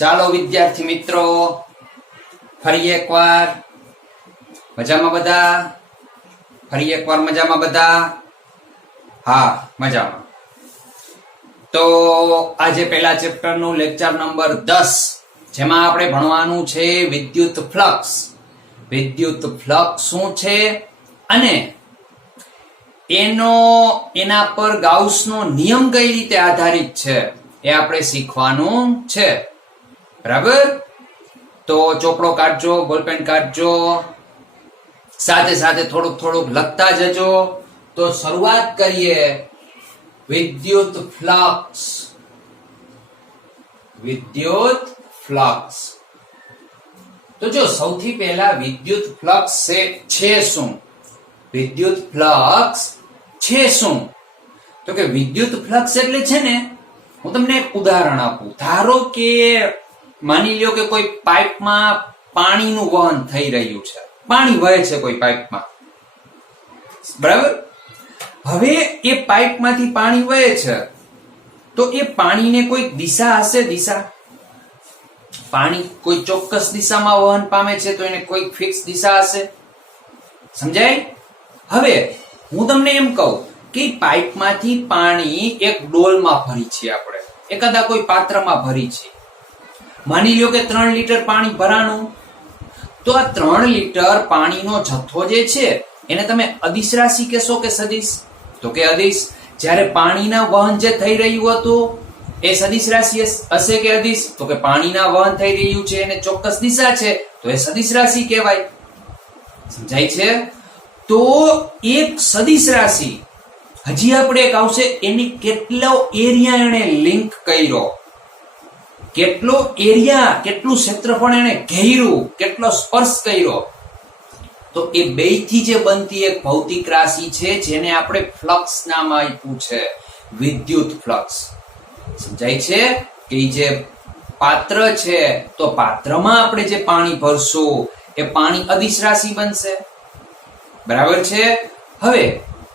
ચાલો વિદ્યાર્થી મિત્રો, ફરી એકવાર મજામાં બધા? ફરી એકવાર મજામાં બધા? હા, મજામાં. તો આજે પહેલા ચેપ્ટરનું લેક્ચર નંબર 10, જેમાં આપણે ભણવાનું છે વિદ્યુત ફ્લક્સ. વિદ્યુત ફ્લક્સ શું છે અને એના પર ગાઉસનો નિયમ કઈ રીતે આધારિત છે એ આપણે શીખવાનું છે. બરાબર? તો ચોપડો કાઢજો, બોલપેન કાઢજો, સાથે સાથે થોડુંક લખતા જજો. તો શરૂઆત કરીએ. વિદ્યુત ફ્લક્સ. વિદ્યુત ફ્લક્સ. તો જો સૌથી પહેલા વિદ્યુત ફ્લક્સ છે શું? વિદ્યુત ફ્લક્સ છે શું? તો કે વિદ્યુત ફ્લક્સ એટલે છે ને, હું તમને એક ઉદાહરણ આપું. ધારો કે માની લ્યો કે કોઈ પાઇપમાં પાણીનું વહન થઈ રહ્યું છે, પાણી વહે છે કોઈ પાઇપમાં, બરાબર? હવે એ પાઇપમાંથી પાણી વહે છે, તો એ પાણીને કોઈ દિશા હશે. દિશા, પાણી કોઈ ચોક્કસ દિશામાં વહન પામે છે તો એને કોઈ ફિક્સ દિશા હશે. સમજાય? હવે હું તમને એમ કહું કે પાઇપમાંથી પાણી એક ડોલમાં ભરી છે, આપણે એકાદા કોઈ પાત્રમાં ભરી છે. માની લ્યો કે 3 લીટર પાણી ભરાનું. તો આ 3 લીટર પાણીનો જથ્થો જે છે એને તમે અદિશ રાશિ કહેશો કે સદિશ? તો કે અદિશ. જ્યારે પાણીના વહન જે થઈ રહ્યું હતું એ સદિશ રાશિ હશે કે અદિશ? તો કે પાણીના વહન થઈ રહ્યું છે એને ચોક્કસ દિશા છે તો એ સદિશ રાશિ કહેવાય. સમજાય છે? તો એક સદિશ રાશિ, હજી આપણે એક આવશે, એની કેટલો એરિયા એને લિંક કર્યો, કેટલો એરિયા, કેટલું ક્ષેત્રફળ એને ઘેર્યું, કેટલો સ્પર્શ કર્યો. તો એ બેયથી જે બનતી એક ભૌતિક રાશિ છે જેને આપણે ફ્લક્સ નામ આપ્યું છે, વિદ્યુત ફ્લક્સ. સમજાય છે? કે જે પાત્ર છે, તો પાત્રમાં આપણે જે પાણી ભરશું એ પાણી અદિશ રાશિ બનશે. બરાબર છે? હવે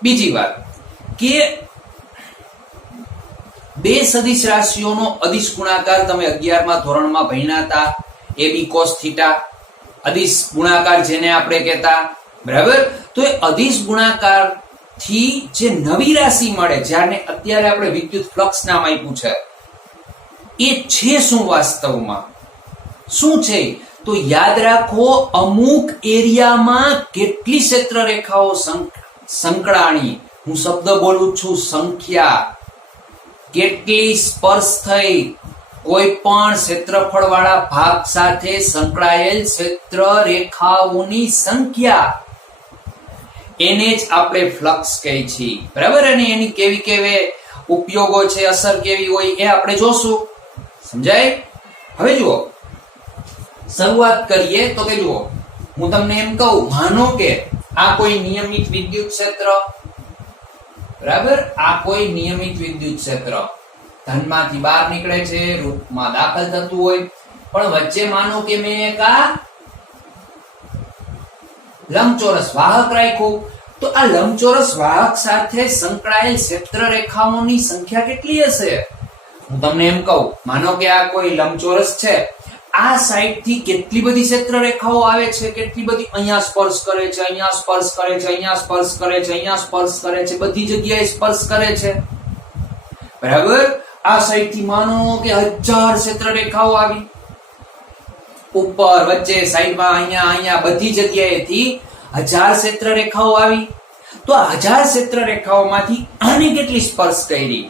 બીજી વાત કે બે સદિશ રાશિઓનો અદિશ ગુણાકાર તમે 11મા ધોરણમાં ભણ્યા હતા. AB cos θ અદિશ ગુણાકાર જેને આપણે કહેતા. બરાબર? તો એ અદિશ ગુણાકાર થી જે નવી રાશિ મળે, જેને અત્યારે આપણે વિદ્યુત ફ્લક્સ નામ આપ્યું છે, એ છે શું વાસ્તવમાં? શું છે? તો યાદ રાખો, અમુક એરિયામાં કેટલી ક્ષેત્ર રેખાઓ સંકળાણી, હું શબ્દ બોલું છું સંખ્યા, કેટલી સ્પર્શ થઈ, કોઈ પણ ક્ષેત્રફળ વાળા ભાગ સાથે સંકળાયેલ ક્ષેત્ર રેખાઓની સંખ્યા, એને જ આપણે ફ્લક્સ કહીએ છીએ. બરાબર? અને એની કેવી કેવી ઉપયોગો છે, અસર કેવી હોય એ આપણે જોશું. સમજાય? હવે જુઓ, શરૂઆત કરીએ. તો કે જુઓ, હું તમને એમ કહું, માનો કે આ કોઈ નિયમિત વિદ્યુત ક્ષેત્ર, બરાબર? આ કોઈ નિયમિત વિદ્યુત ક્ષેત્ર ધનમાંથી બહાર નીકળે છે, રૂપમાં દાખલ થતું હોય, પણ વચ્ચે માનો કે મેં એક આ લંબચોરસ વાહક રાખ્યું. તો આ લંબચોરસ વાહક સાથે સંકળાયેલ ક્ષેત્ર રેખાઓની સંખ્યા કેટલી હશે? હું તમને એમ કહું, માનો કે આ કોઈ લંબચોરસ છે, આ સાઈડ થી કેટલી બધી ક્ષેત્ર રેખાઓ આવે છે, કેટલી બધી, અહીંયા સ્પર્શ કરે છે, અહીંયા સ્પર્શ કરે છે, અહીંયા સ્પર્શ કરે છે, અહીંયા સ્પર્શ કરે છે, બધી જગ્યાએ સ્પર્શ કરે છે. બરાબર? આ સાઈડ થી માનો કે 1000 ક્ષેત્ર રેખાઓ આવી, ઉપર, વચ્ચે, સાઈડમાં, અહીંયા બધી જગ્યાએથી 1000 ક્ષેત્ર રેખાઓ આવી. તો આ 1000 ક્ષેત્ર રેખાઓમાંથી આને કેટલી સ્પર્શ કરી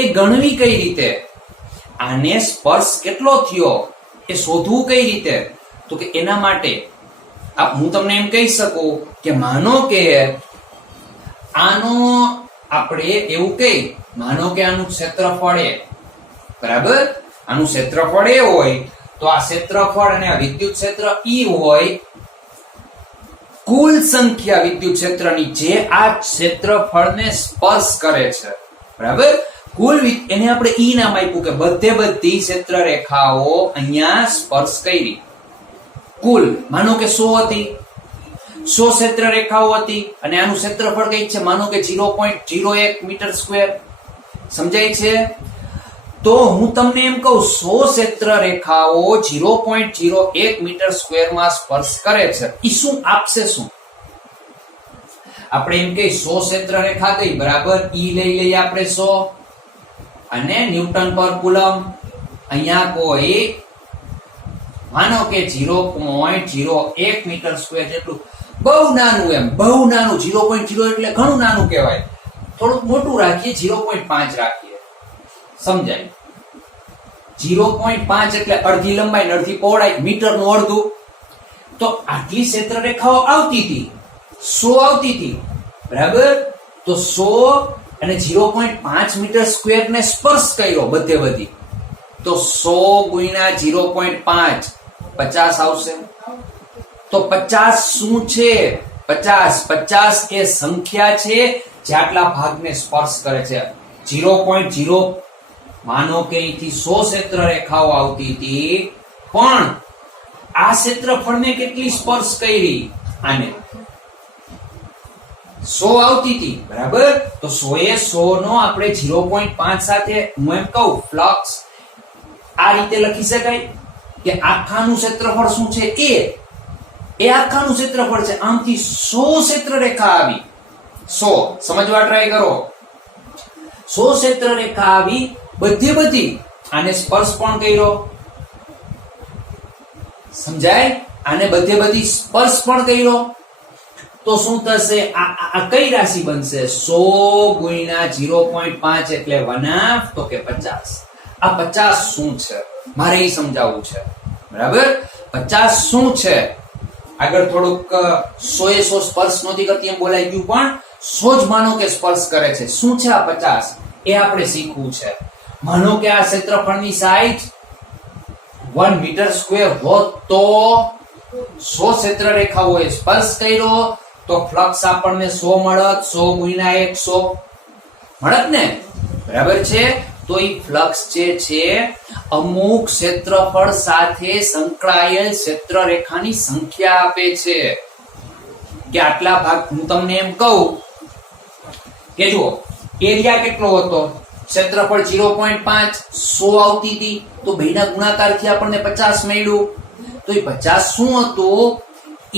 એ ગણવી કઈ રીતે? આને સ્પર્શ કેટલો થયો એ શોધવું કઈ રીતે? તો કે એના માટે હું તમને એમ કહી શકું કે માનો કે આનો આપણે એવું કહી, માનો કે આનું ક્ષેત્રફળ એ, બરાબર? આનું ક્ષેત્રફળ એ હોય તો આ ક્ષેત્રફળ અને આ વિદ્યુત ક્ષેત્ર E હોય. કુલ સંખ્યા વિદ્યુત ક્ષેત્રની જે આ ક્ષેત્રફળને સ્પર્શ કરે છે, બરાબર? કુલ, એને આપણે E નામ આપ્યું કે બધી ક્ષેત્ર રેખાઓ અહીંયા સ્પર્શ કરી. કુલ માનો કે 100 હતી, 100 ક્ષેત્ર રેખાઓ હતી, અને આનું ક્ષેત્રફળ કઈ છે? માનો કે 0.01 મીટર સ્ક્વેર. સમજાય છે? તો હું તમને એમ કહું 100 ક્ષેત્ર રેખાઓ 0.01 મીટર સ્ક્વેરમાં સ્પર્શ કરે છે. ઈ શું આપશે? શું આપણે એમ કે 100 ક્ષેત્ર રેખા કઈ બરાબર ઈ લઈ લઈએ આપણે 100 અને ન્યૂટન પર કુલમ. અહીંયા કોઈ માનો કે 0.01 મીટર સ્ક્વેર જેટલું બહુ નાનું, એમ બહુ નાનું 0.0 એટલે ઘણું નાનું કહેવાય. થોડુંક મોટું રાખીએ 0.5 રાખીએ, સમજાય? 0.5 એટલે અડધી લંબાઈ ને અડધી પહોળાઈ, મીટરનું અડધું. તો આટલી ક્ષેત્ર રેખાઓ આવતી હતી, 100 આવતી હતી, બરાબર? તો 100 અને 0.5 મીટર સ્ક્વેર ને સ્પર્શ કર્યો બધે બધી, તો 100 ગુણ્યા 0.5 50 આવશે. તો 50 શું છે? 50 એ સંખ્યા છે જે આટલા ભાગને સ્પર્શ કરે છે. 0.0 માનો કે અહીંથી 100 ક્ષેત્ર રેખાઓ આવતી હતી, પણ આ ક્ષેત્રફળને કેટલી સ્પર્શ કરી? આને 100 આવતી હતી, બરાબર? તો 100 એ 100 નો આપણે 0.5 સાથે હું એમ કહું ફ્લક્સ આ રીતે લખી શકાય કે આખાનું ક્ષેત્રફળ શું છે? એ આખાનું ક્ષેત્રફળ છે. આમથી 100 ક્ષેત્ર રેખા આવી, 100 સમજવા ટ્રાય કરો. 100 ક્ષેત્ર રેખા આવી બધે બધી, આને સ્પર્શ પણ કર્યો, સમજાય? આને બધે બધી સ્પર્શ પણ કર્યો. તો શું થશે? આ કઈ રાશિ બનશે? 100 ગુણ્યા 0.5 એટલે 1/2, તો કે 50. આ 50 શું છે મારે એ સમજાવવું છે, બરાબર? 50 શું છે? આગળ થોડુંક 100 એ 100 સ્પર્શ નહોતી કરતી એમ બોલાઈ ગયું, પણ 100 જ માનો કે સ્પર્શ કરે છે. શું છે આ 50? એ આપણે શીખવું છે. માનો કે આ ક્ષેત્રફળની સાઈઝ 1 મીટર સ્ક્વેર હોત તો 100 ક્ષેત્ર રેખાઓએ સ્પર્શ કર્યો તો ફ્લક્સ આપણને 100 મળત. 100 ગુણ્યા 100 મળત ને, બરાબર છે? તો એ ફ્લક્સ જે છે અમુક ક્ષેત્રફળ સાથે સંકળાયેલ ક્ષેત્ર રેખાની સંખ્યા આપે છે. કે આટલા ભાગ હું તમને એમ કહું કે જુઓ એરિયા કેટલો હતો? ક્ષેત્રફળ 0.5, 100 આવતી હતી, તો બેના ગુણાકારથી આપણને 50 મળ્યું. તો એ 50 શું હતું?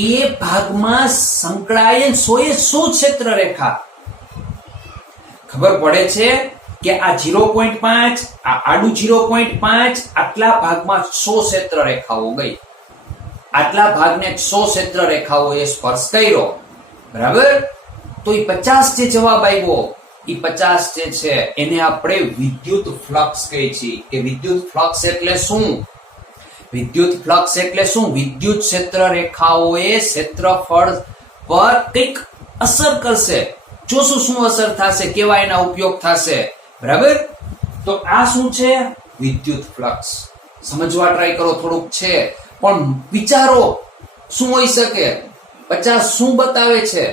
એ ભાગમાં સંકળાયેલ 100 એ 100 ક્ષેત્ર રેખા. ખબર પડે છે કે આ 0.5, આ આડું 0.5, આટલા ભાગમાં 100 ક્ષેત્ર રેખાઓ ગઈ. આટલા ભાગને 100 ક્ષેત્ર રેખાઓએ સ્પર્શ કર્યો, બરાબર? તો એ 50 જે જવાબ આવ્યો, એ 50 જે છે એને આપણે વિદ્યુત ફ્લક્સ કહીએ છીએ. કે વિદ્યુત ફ્લક્સ એટલે શું? વિદ્યુત ફ્લક્સ એટલે શું? વિદ્યુત ક્ષેત્ર રેખાઓએ ક્ષેત્રફળ પર કંઈક અસર કરશે. જોશું શું અસર થશે, કેવા એના ઉપયોગ થશે, બરાબર? તો આ શું છે? વિદ્યુત ફ્લક્સ. સમજવા ટ્રાય કરો, થોડુંક છે પણ વિચારો શું હોઈ શકે? 50 શું બતાવે છે?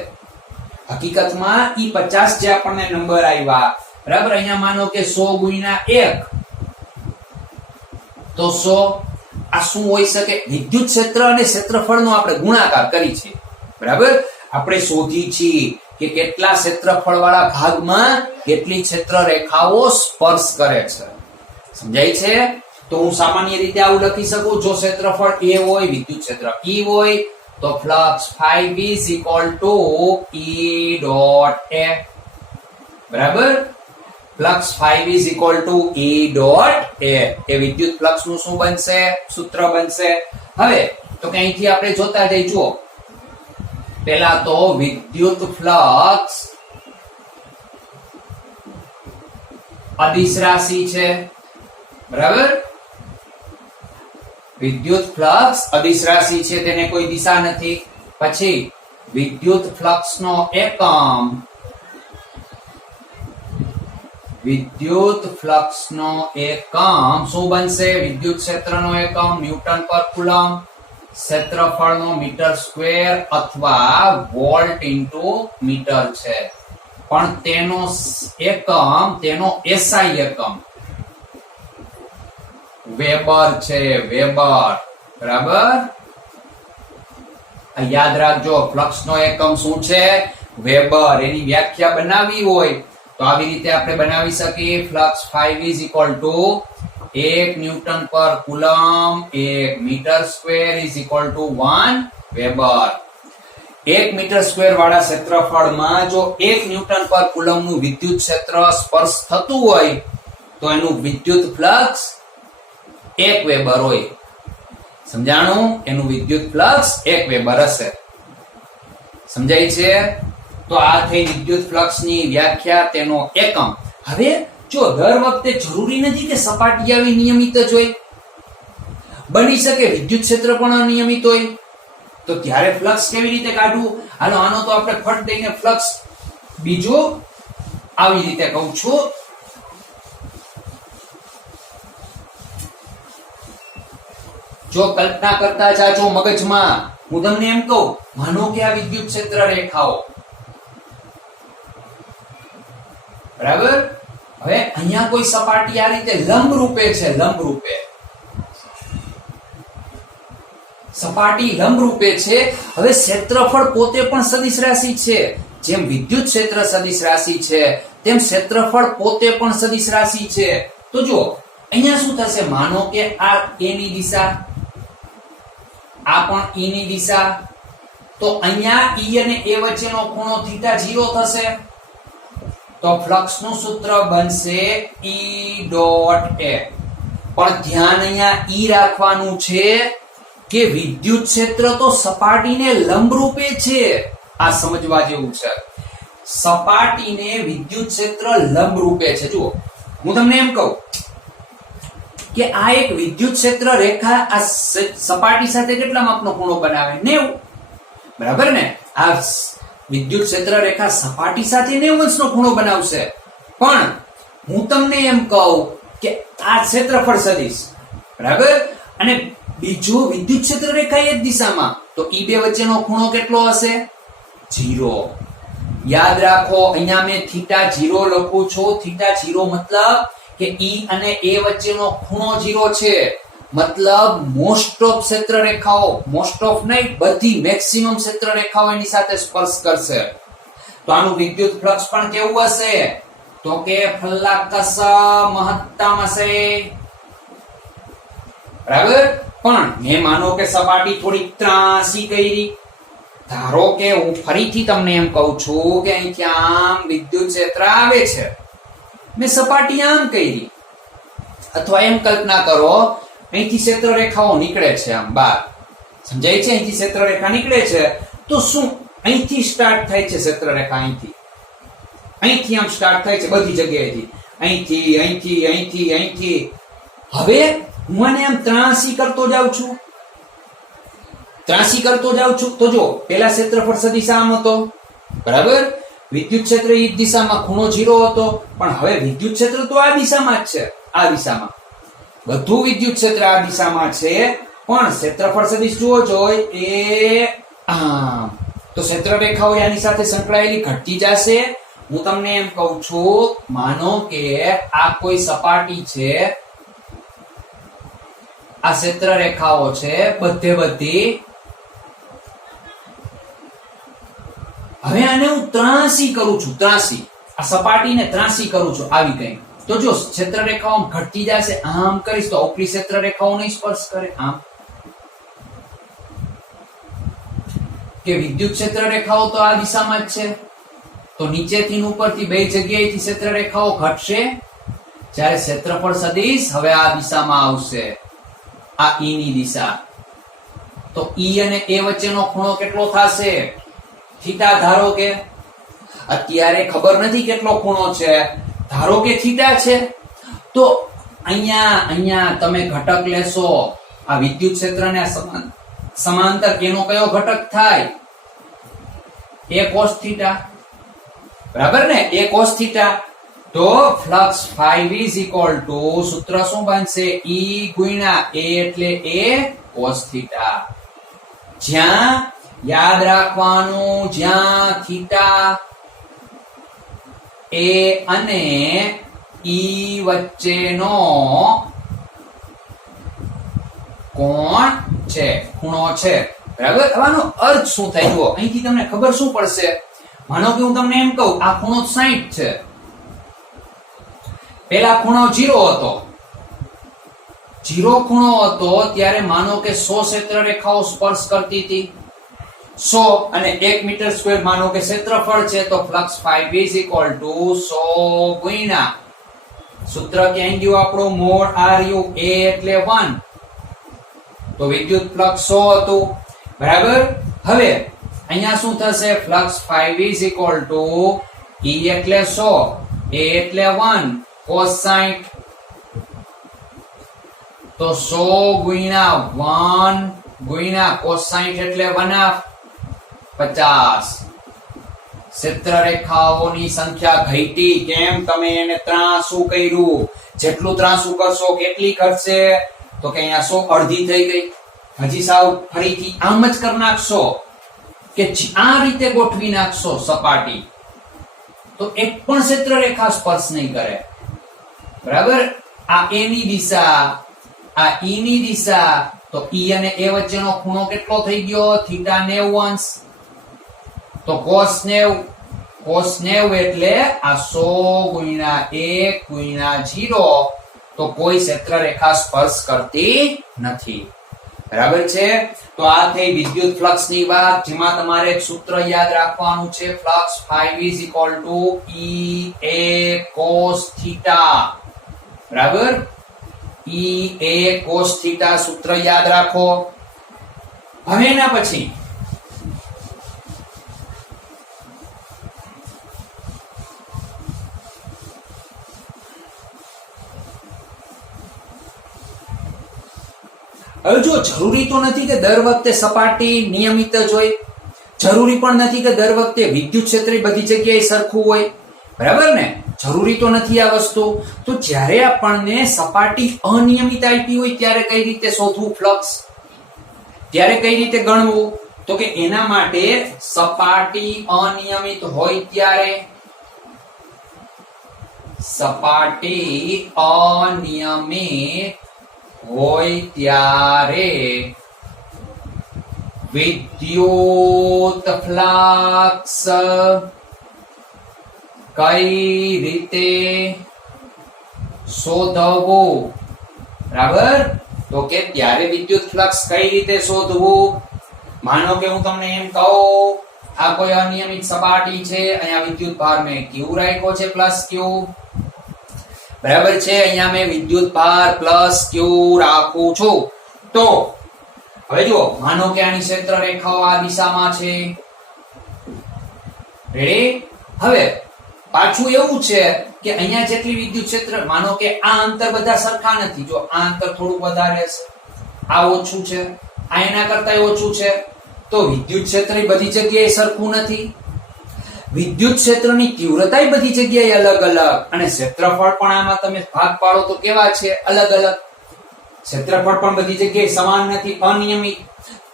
હકીકતમાં ઈ 50 જે આપણને નંબર આવ્યા, બરાબર? અહીંયા માનો કે 100 ગુણ્યા 1, તો 100. આ શું હોઈ શકે? વિદ્યુત ક્ષેત્ર અને ક્ષેત્રફળનો આપણે ગુણાકાર કરી છે, બરાબર? આપણે શોધી છીએ કે કેટલા ક્ષેત્રફળ વાળા ભાગમાં કેટલી ક્ષેત્ર રેખાઓ સ્પર્શ કરે છે. સમજાય છે? તો હું સામાન્ય રીતે આવું લખી શકું, જો ક્ષેત્રફળ a હોય, વિદ્યુત ક્ષેત્ર E હોય, તો flux ϕB is equal to E dot A, બરાબર? Flux ϕB is equal to E dot A. એ વિદ્યુત ફ્લક્સ નું શું બનશે? સૂત્ર બનશે. હવે તો કે અહીંથી આપણે જોતા જઈ, જુઓ પહેલા તો વિદ્યુત ફ્લક્સ અદિશ રાશિ છે, બરાબર? વિદ્યુત ફ્લક્સ અદિશ રાશિ છે, તેને કોઈ દિશા નથી. પછી વિદ્યુત ફ્લક્સ નો એકમ, વિદ્યુત ફ્લક્સ નો એકમ શું બનશે? વિદ્યુત ક્ષેત્રનો એકમ newton per coulomb, ક્ષેત્રફળનો metre square અથવા વોલ્ટ ઇન્ટુ મીટર છે. પણ તેનો એકમ, તેનો SI એકમ વેબર છે, વેબર, બરાબર? યાદ રાખજો, ફ્લક્સ નો એકમ શું છે? વેબર. એની વ્યાખ્યા બનાવવી હોય તો તો આવી રીતે આપણે બનાવી શકીએ flux 5 is equal to 1 newton per coulomb 1 metre square is equal to 1 weber. 1 metre square વાળા ક્ષેત્રફળમાં જો 1 ન્યૂટન પર કુલમનું વિદ્યુત ક્ષેત્ર સ્પર્શ થતું હોય તો એનું વિદ્યુત ફ્લક્સ 1 વેબર હોય. સમજાણું? એનું વિદ્યુત ફ્લક્સ 1 વેબર હશે. સમજાય છે? તો આ થઈ વિદ્યુત ફ્લક્સની વ્યાખ્યા, તેનો એકમ. હવે જો દર વખતે જરૂરી નથી કે સપાટી આવી નિયમિત જ હોય, બની શકે વિદ્યુત ક્ષેત્ર પણ અનિયમિત હોય, તો ત્યારે ફ્લક્સ કેવી રીતે કાઢવું? હાલો આનો તો આપણે ફટ દઈને ફ્લક્સ બીજો આવી રીતે કહું છું. જો કલ્પના કરતા જાજો મગજમાં, હું તમને એમ કહું, માનો કે આ વિદ્યુત ક્ષેત્ર રેખાઓ, બરાબર? હવે અહીંયા કોઈ સપાટી આ રીતે લંબ રૂપે છે, લંબ રૂપે સપાટી લંબ રૂપે છે. હવે ક્ષેત્રફળ પોતે પણ સદિશ રાશિ છે. જેમ વિદ્યુત ક્ષેત્ર સદિશ રાશિ છે તેમ ક્ષેત્રફળ પોતે પણ સદિશ રાશિ છે. તો જો અહીંયા શું થશે? માનો કે આ a ની દિશા, આ પણ e ની દિશા, તો અહીંયા e અને a વચ્ચેનો ખૂણો θ 0 થશે. તો ફ્લક્સ નું સૂત્ર બનશે E ડોટ A. પણ ધ્યાન અહીંયા E રાખવાનું છે કે વિદ્યુત ક્ષેત્ર તો સપાટીને લંબરૂપે છે. આ સમજવા જેવું છે. સપાટીને વિદ્યુત ક્ષેત્ર લંબરૂપે છે. જુઓ, હું તમને એમ કહું કે આ એક વિદ્યુત ક્ષેત્ર રેખા આ સપાટી સાથે કેટલા માપનો ખૂણો બનાવે? 90. બરાબર ને? આ વિદ્યુત ક્ષેત્ર રેખા સપાટી સાથે 90 અંશનો ખૂણો બનાવશે. પણ હું તમને એમ કહું કે આ ક્ષેત્રફળ સદિશ, બરાબર, અને બીજું વિદ્યુત ક્ષેત્ર રેખા એ જ દિશામાં, તો ઈ બે વચ્ચેનો ખૂણો કેટલો હશે? 0. યાદ રાખો, અહીંયા મેં θ0 લખું છું. θ0 મતલબ કે ઈ અને a વચ્ચેનો ખૂણો 0 છે. મતલબ મોસ્ટ ઓફ ક્ષેત્ર રેખાઓ, મોસ્ટ ઓફ નહીં, બધી મેક્સિમમ ક્ષેત્ર રેખાઓ એની સાથે સ્પર્શ કરશે. તો આનું વિદ્યુત ફ્લક્સ પણ કેવું હશે? તો કે ફ્લક્સ મહત્તમ હશે. બરાબર? પણ મેં માનો કે સપાટી થોડી ત્રાંસી કરી, ધારો કે હું ફરીથી તમને એમ કહું છું કે અહીંથી આમ વિદ્યુત ક્ષેત્ર આવે છે, મેં સપાટી આમ કરી, અથવા એમ કલ્પના કરો અહીંથી ક્ષેત્ર રેખાઓ નીકળે છે આમ બહાર. સમજાય છે? અહીંથી ક્ષેત્ર રેખા નીકળે છે તો શું અહીંથી સ્ટાર્ટ થાય છે ક્ષેત્ર રેખા? અહીંથી આમ સ્ટાર્ટ થાય છે બધી જગ્યાએથી, અહીંથી અહીંથી અહીંથી અહીંથી. હવે હું આને આમ ત્રાંસી કરતો જાઉં છું, ત્રાંસી કરતો જાઉં છું. તો જો પેલા ક્ષેત્રફળ સદિશ આમ હતો, બરાબર, વિદ્યુત ક્ષેત્ર એ દિશામાં ખૂણો 0 હતો, પણ હવે વિદ્યુત ક્ષેત્ર તો આ દિશામાં જ છે, આ દિશામાં બધું વિદ્યુત ક્ષેત્ર આ દિશામાં છે, પણ ક્ષેત્રફળ સદિશ જુઓ જોઈ એ આમ. તો ક્ષેત્ર રેખાઓ આની સાથે સંકળાયેલી ઘટતી જશે. હું તમને એમ કહું છું, માનો કે આ કોઈ સપાટી છે, આ ક્ષેત્ર રેખાઓ છે બધે બધી. હવે આને હું ત્રાંસી કરું છું, ત્રાંસી, આ સપાટીને ત્રાંસી કરું છું આવી કઈ. તો જો ક્ષેત્ર રેખાઓ ઘટતી જશે, આમ કરીશ તો ઉપરી ક્ષેત્ર રેખાઓ નહીં સ્પર્શ કરે. આમ કે વિદ્યુત ક્ષેત્ર રેખાઓ તો આ દિશામાં જ છે, તો નીચેથી ઉપરથી બે જગ્યાએથી ક્ષેત્ર રેખાઓ ઘટશે. જ્યારે ક્ષેત્રફળ સદિશ હવે આ દિશામાં આવશે, આ ઈ ની દિશા, તો ઈ અને એ વચ્ચેનો ખૂણો કેટલો થશે? થીટા. ધારો કે અત્યારે ખબર નથી કેટલો ખૂણો છે, ધારો કે થીટા છે, તો અહીંયા તમે ઘટક લેશો, આ વિદ્યુત ક્ષેત્રને સમાંતર કેનો કયો ઘટક થાય? a cos થીટા, બરાબર ને? a cos theta. તો ફ્લક્સ 5 ઇઝ ઇક્વલ ટુ સૂત્ર શું બનશે? E ગુણ્યા a એટલે a cos થીટા. જ્યાં યાદ રાખવાનું, જ્યાં થીટા a અને e વચ્ચેનો કોણ છે, ખૂણો છે, બરાબર? આનો અર્થ શું થાય? જુઓ, અહીંથી તમને ખબર શું પડશે? માનો કે હું તમને એમ કહું આ ખૂણો 60 છે, પેલા ખૂણો 0 હતો, 0 ખૂણો હતો ત્યારે માનો કે 100 ક્ષેત્ર રેખાઓ સ્પર્શ કરતી હતી, 100 અને 1 મીટર સ્ક્વેર માનો કે ક્ષેત્રફળ છે, તો ફ્લક્સ 5 is equal to 100 ગુણ્યા સૂત્ર ક્યાં ગયું આપણું મોડ RU A એટલે 1, તો વિદ્યુત ફ્લક્સ 100 હતું બરાબર. હવે અહીંયા શું થશે, flux 5 is equal to E એટલે 100, A એટલે 1 cos 60, તો 100 ગુણ્યા 1 ગુણ્યા cos 60 એટલે 1/50. ક્ષેત્ર રેખાઓની સંખ્યા ઘટી. કેમ? તમે એને ત્રાંસુ કર્યું. જેટલું ત્રાંસુ કરશો કેટલી ઘટશે, તો કે અહીંયા 100 અડધી થઈ ગઈ. હજી સાવ ફરીથી આમ જ કરી નાખશો કે આ રીતે ગોઠવી નાખશો સપાટી, તો એક પણ ક્ષેત્ર રેખા સ્પર્શ નહીં કરે બરાબર. આ A ની દિશા, આ E ની દિશા, તો E અને A વચ્ચેનો ખૂણો કેટલો થઈ ગયો, θ 90°. તો cos 90 એટલે આ 100 ગુણ્યા 1 ગુણ્યા 0, તો કોઈ ક્ષેત્ર રેખા સ્પર્શ કરતી નથી બરાબર છે. તો આ થઈ વિદ્યુત ફ્લક્સ ની વાત, જેમાં તમારે એક સૂત્ર યાદ રાખવાનું છે, flux 5 is equal to EA cos θ બરાબર. EA cos θ સૂત્ર યાદ રાખો. હવે એના પછી હવે જો જરૂરી તો નથી કે દર વખતે સપાટી નિયમિત જ હોય, જરૂરી પણ નથી કે દર વખતે વિદ્યુત ક્ષેત્ર બધી જગ્યાએ સરખું હોય બરાબર ને, જરૂરી તો નથી આ વસ્તુ. તો જ્યારે આપણને સપાટી અનિયમિત આપી હોય ત્યારે કઈ રીતે શોધવું ફ્લક્સ, ત્યારે કઈ રીતે ગણવું, તો કે એના માટે સપાટી અનિયમિત હોય ત્યારે, સપાટી અનિયમિત હોય ત્યારે વિદ્યુત ફ્લક્સ કઈ રીતે શોધવું બરાબર. તો કે ત્યારે વિદ્યુત ફ્લક્સ કઈ રીતે શોધવું. માનો કે હું તમને એમ કહું, આ કોઈ અનિયમિત સપાટી છે, અહીંયા વિદ્યુત ભાર મેં Q રાખ્યો છે +Q બરાબર છે, અહીંયા મેં વિદ્યુત ભાર +Q રાખું છું. તો હવે જુઓ, માનો કે આની ક્ષેત્ર રેખાઓ આ દિશામાં છે રેડી. હવે પાછું એવું છે કે અહીંયા જેટલી વિદ્યુત ક્ષેત્ર, માનો કે આ અંતર બધા સરખા નથી, જો આ અંતર થોડું વધારે છે, આ ઓછું છે, આ એના કરતા ઓછું છે, તો વિદ્યુત ક્ષેત્ર બધી જગ્યાએ સરખું નથી. વિદ્યુત ક્ષેત્રની તીવ્રતા બધી જગ્યાએ અલગ અલગ, અને ક્ષેત્રફળ પણ આમાં તમે ભાગ પાડો તો કેવા છે, અલગ અલગ. ક્ષેત્રફળ પણ બધી જગ્યાએ સમાન નથી, અનિયમિત.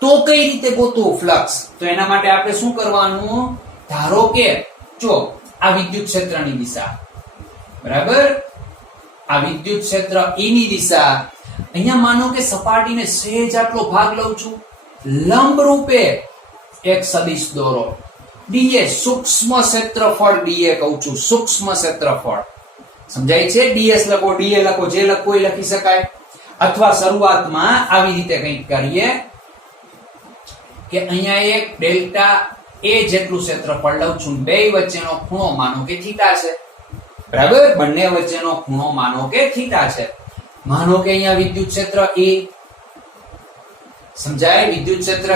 તો કઈ રીતે ગોતવું ફ્લક્સ? તો એના માટે આપણે શું કરવાનું, ધારો કે જો આ વિદ્યુત ક્ષેત્રની દિશા બરાબર, આ વિદ્યુત ક્ષેત્ર E ની દિશા, અહીંયા માનો કે સપાટીને સહેજ આટલો ભાગ લઉં છું, લંબ રૂપે એક સદિશ દોરો, dA સૂક્ષ્મ ક્ષેત્રફળ, dA કહું છું સૂક્ષ્મ ક્ષેત્રફળ, સમજાય છે. ds લખો, dA લખો, જે લખો એ લખી શકાય. અથવા શરૂઆતમાં આવી રીતે કંઈક કરીએ કે અહીંયા એક ડેલ્ટા A જેટલું ક્ષેત્રફળ લઉં છું, બે વચ્ચેનો ખૂણો માનો કે થીટા છે બરાબર, બંને વચ્ચેનો ખૂણો માનો કે થીટા છે. માનો કે અહીંયા વિદ્યુત ક્ષેત્ર A, સમજાય, વિદ્યુત ક્ષેત્ર A,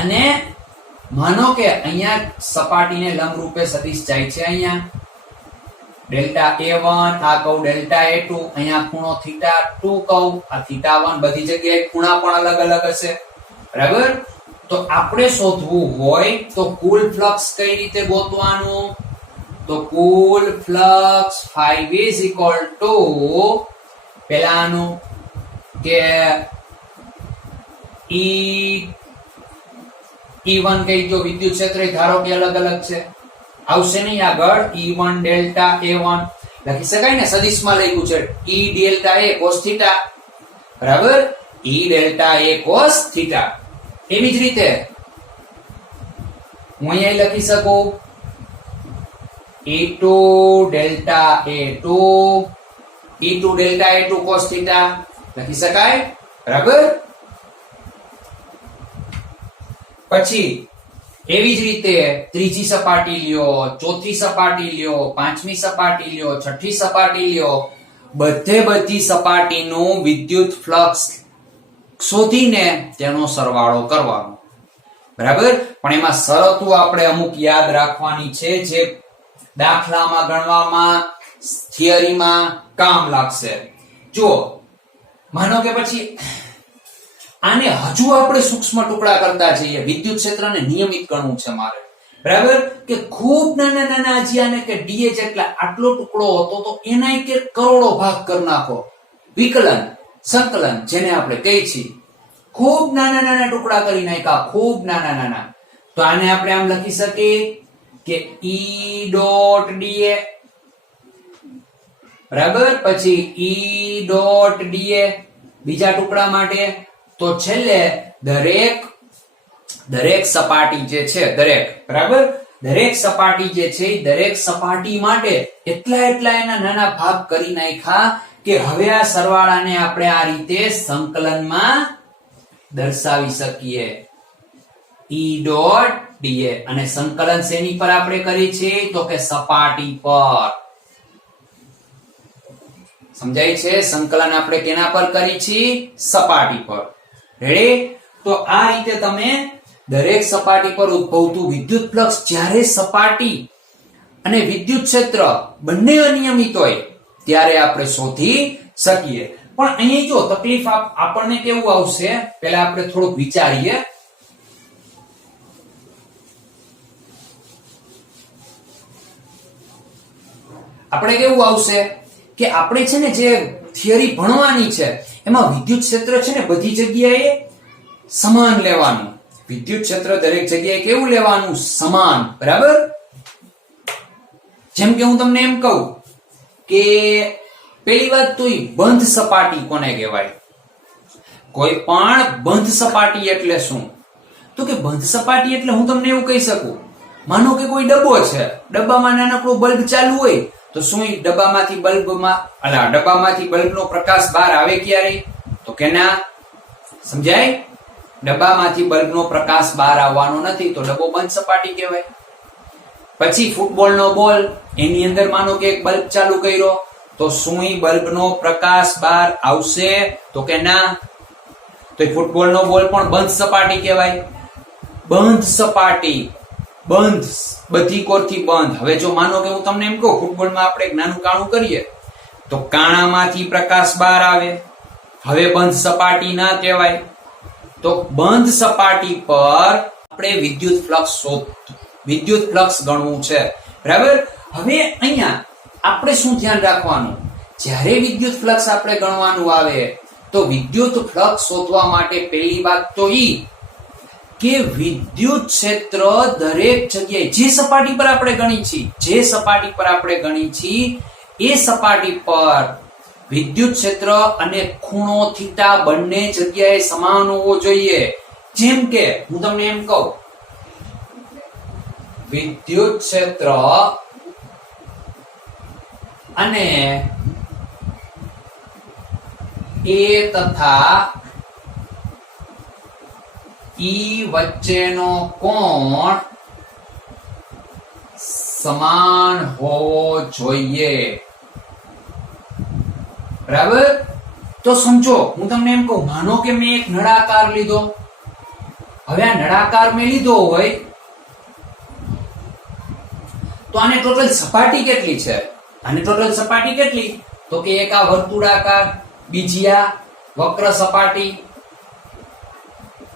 અને માનો કે અહીંયા સપાટીને લંબ રૂપે સદિશ જાય છે, અહીંયા ડેલ્ટા A1, આ કહું ડેલ્ટા A2, અહીંયા ખૂણો θ2 કહું, આ θ1, બધી જગ્યાએ ખૂણા પણ અલગ અલગ હશે બરાબર. તો આપણે શોધવું હોય તો કુલ ફ્લક્સ કઈ રીતે ગોતવાનું, તો કુલ ફ્લક્સ 5 is equal to પેલાનું કે E1 કઈ જો વિદ્યુત ક્ષેત્ર ધારો કે અલગ અલગ છે, આવશે નહીં આગળ, E1 ડેલ્ટા A1 લખી શકાય ને, સદિશમાં લખ્યું છે E ડેલ્ટા A cos θ બરાબર, E ડેલ્ટા A cos θ. એવી જ રીતે હું અહીંયા લખી શકું E2 delta A2 E2 delta A2 cos theta લખી શકાય, બરાબર. પછી એવી જ રીતે ત્રીજી સપાટી લ્યો, ચોથી સપાટી લ્યો, પાંચમી સપાટી લ્યો, છઠ્ઠી સપાટી લ્યો, બધી સપાટીનું વિદ્યુત ફ્લક્સ શોધીને તેનો સરવાળો કરવાનો, બરાબર. પણ એમાં શરતો આપણે અમુક યાદ રાખવાની છે જે દાખલામાં ગણવામાં, થિયરીમાં કામ લાગશે. જો માનો કે પછી આને હજુ આપણે સૂક્ષ્મ ટુકડા કરતા જઈએ, વિદ્યુત ક્ષેત્રને નિયમિત કરવું છે મારે, બરાબર. કે ખૂબ નાના હજી આને કે ડીએ જેટલા આટલો ટુકડો હતો તો એના કે કરોડો ભાગ કરી નાખો, વિકલન સંકલન જેને આપણે કહીએ છીએ, ખૂબ નાના ટુકડા કરી નાખ્યા, ખૂબ નાના. તો આને આપણે આમ લખી શકીએ કે ઈ ડોટ ડીએ, બરાબર. પછી ઈ ડોટ ડીએ બીજા ટુકડા માટે. તો છેલ્લે દરેક સપાટી જે છે, બરાબર, દરેક સપાટી જે છે દરેક સપાટી માટે એટલા એના નાના ભાગ કરી નાખ્યા કે હવે આ સરવાળાને આપણે આ રીતે સંકલનમાં દર્શાવી શકીએ, ઈ ડોટ ડીએ. અને સંકલન શેની પર આપણે કરી છે તો કે સપાટી પર. સમજાય છે? સંકલન આપણે કેના પર કરી છે? સપાટી પર. રેડી? તો આ રીતે તમે દરેક સપાટી પર ઉદ્ભવતું વિદ્યુત ફ્લક્સ જ્યારે સપાટી અને વિદ્યુત ક્ષેત્ર બંને અનિયમિત હોય ત્યારે આપણે શોધી શકીએ. પણ અહીં જો તકલીફ આપણને કેવું આવશે, પહેલા આપણે થોડુંક વિચારીએ. આપણે કેવું આવશે કે આપણે છે ને જે થિયરી ભણવાની છે એમાં વિદ્યુત ક્ષેત્ર છે ને બધી જગ્યાએ સમાન લેવાનું. વિદ્યુત ક્ષેત્ર દરેક જગ્યાએ કેવું લેવાનું? સમાન, બરાબર. જેમ કે હું તમને એમ કહું કે પહેલી વાત તો બંધ સપાટી કોને કહેવાય? કોઈ પણ બંધ સપાટી એટલે શું? તો કે બંધ સપાટી એટલે હું તમને એવું કહી શકું, માનો કે કોઈ ડબ્બો છે, ડબ્બામાં નાનકડો બલ્બ ચાલુ હોય તો શું ડબ્બામાંથી બલ્બનો પ્રકાશ બહાર આવે ક્યારે? તો કે ના. સમજાય? ડબ્બામાંથી બલ્બનો પ્રકાશ બહાર આવવાનો નથી તો ડબ્બો બંધ સપાટી કહેવાય. પછી ફૂટબોલનો બોલ, એની અંદર માનો કે એક બલ્બ ચાલુ કર્યો તો શું બલ્બનો પ્રકાશ બહાર આવશે? તો કે ના. તો ફૂટબોલનો બોલ પણ બંધ સપાટી કહેવાય. બંધ સપાટી, બંધ, બધી કોરથી બંધ. હવે જો માનો કે હું તમને એમ કહું ફૂટબોલમાં આપણે એક નાનું કાણું કરીએ તો કાણામાંથી પ્રકાશ બહાર આવે, હવે બંધ સપાટી ના કહેવાય. તો બંધ સપાટી પર આપણે વિદ્યુત ફ્લક્સ ગણવું છે, બરાબર. હવે અહીંયા આપણે શું ધ્યાન રાખવાનું? જ્યારે વિદ્યુત ફ્લક્સ આપણે ગણવાનું આવે તો વિદ્યુત ફ્લક્સ શોધવા માટે પહેલી વાત તો ઈ કે વિદ્યુત ક્ષેત્ર દરેક જગ્યાએ જે સપાટી પર આપણે ગણી છીએ એ સપાટી પર વિદ્યુત ક્ષેત્ર અને ખૂણો થીટા બંને જગ્યાએ સમાન હોવો જોઈએ. જેમ કે હું તમને એમ કહું વિદ્યુત ક્ષેત્ર અને એ તથા ઈ વચ્ચેનો કોણ સમાન હોવો જોઈએ, બરાબર. તો સમજો હું તમને એમ કહું, માનો કે મેં એક નળાકાર લીધો. હવે આ નળાકાર મેં લીધો હોય તો આને ટોટલ સપાટી કેટલી છે? તો કે એક આ વર્તુળાકાર, બીજી આ વક્ર સપાટી,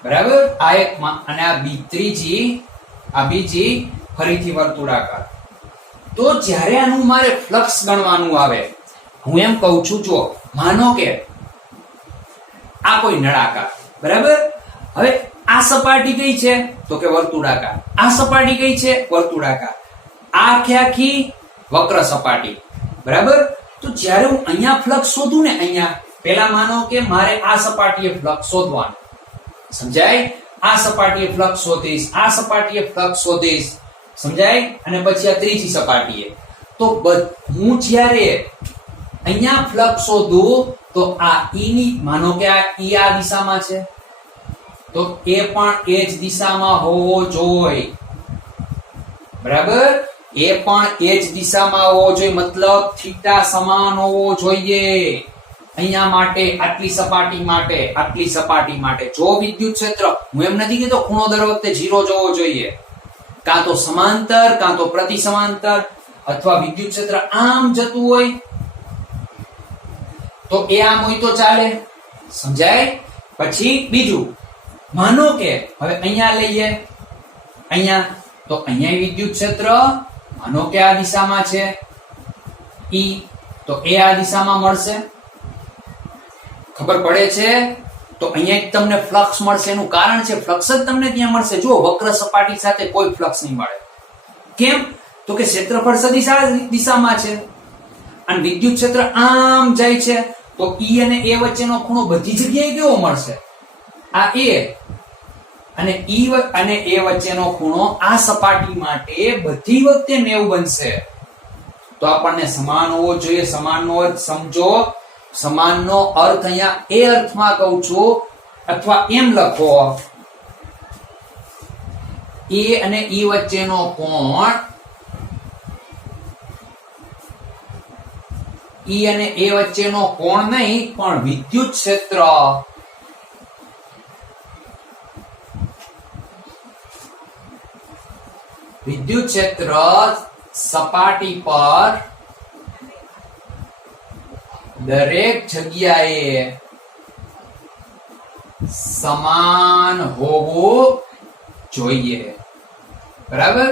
બરાબર. આ એક અને આ બીજી ફરીથી વર્તુળાકાર. તો જ્યારે આનું મારે ફ્લક્સ ગણવાનું આવે, હું એમ કહું છું, જો માનો કે આ કોઈ નળાકાર, બરાબર. હવે આ સપાટી કઈ છે? તો કે વર્તુળાકાર. આ સપાટી કઈ છે? વર્તુળાકાર. આ આખી વક્ર સપાટી, બરાબર. તો જ્યારે હું અહીંયા ફ્લક્સ શોધું ને, અહીંયા પહેલા માનો કે મારે આ સપાટીએ ફ્લક્સ શોધવાનું, સમજાય? આ સપાટીએ ફ્લક્સ શોધીશ, આ સપાટીએ ફ્લક્સ શોધીશ, સમજાય? અને પછી આ ત્રીજી સપાટીએ. તો હું જ્યારે અહીંયા ફ્લક્સ શોધું તો આ ઈ ની માનો કે આ ઈ આ દિશામાં છે તો એ પણ એ જ દિશામાં હોવો જોઈએ, બરાબર? એ પણ એ જ દિશામાં હોવો જોઈએ, મતલબ થીટા સમાન હોવો જોઈએ. અહીંયા માટે આટલી સપાટી માટે જો વિદ્યુત ક્ષેત્ર, હું એમ નથી કહેતો ખૂણો દર વખતે 0 જોવો જોઈએ, કાં તો સમાંતર કાં તો પ્રતિ સમાંતર, અથવા વિદ્યુત ક્ષેત્ર આમ જતું હોય તો એ આમ હોય તો ચાલે, સમજાય? પછી બીજું, માનો કે હવે અહીંયા લઈએ, અહીંયા તો અહીંયા વિદ્યુત ક્ષેત્ર માનો કે આ દિશામાં છે ઈ, તો એ આ દિશામાં મળશે, ખબર પડે છે? તો અહીંયા એક તમને ફ્લક્સ મળશે, એનું કારણ છે ફ્લક્સ જ તમને ત્યાં મળશે. જો વક્ર સપાટી સાથે કોઈ ફ્લક્સ નહીં મળે. કેમ? તો કે ક્ષેત્રફળ સદિશ આ દિશામાં છે અને વિદ્યુત ક્ષેત્ર આમ જાય છે, તો ઈ અને એ વચ્ચેનો ખૂણો બધી જગ્યાએ કેવો મળશે? આ એ અને ઈ અને એ વચ્ચેનો ખૂણો આ સપાટી માટે બધી વખતે 90 બનશે. તો આપણને સમાન હોવો જોઈએ. સમાનનો અર્થ સમજો. સમાનનો અર્થ અહીંયા એ અર્થમાં કહું છું, અથવા એમ લખો, એ અને ઈ વચ્ચેનો કોણ, ઈ અને એ વચ્ચેનો કોણ નહીં પણ વિદ્યુત ક્ષેત્ર સપાટી પર દરેક જગ્યાએ સમાન હોવું જોઈએ, બરાબર?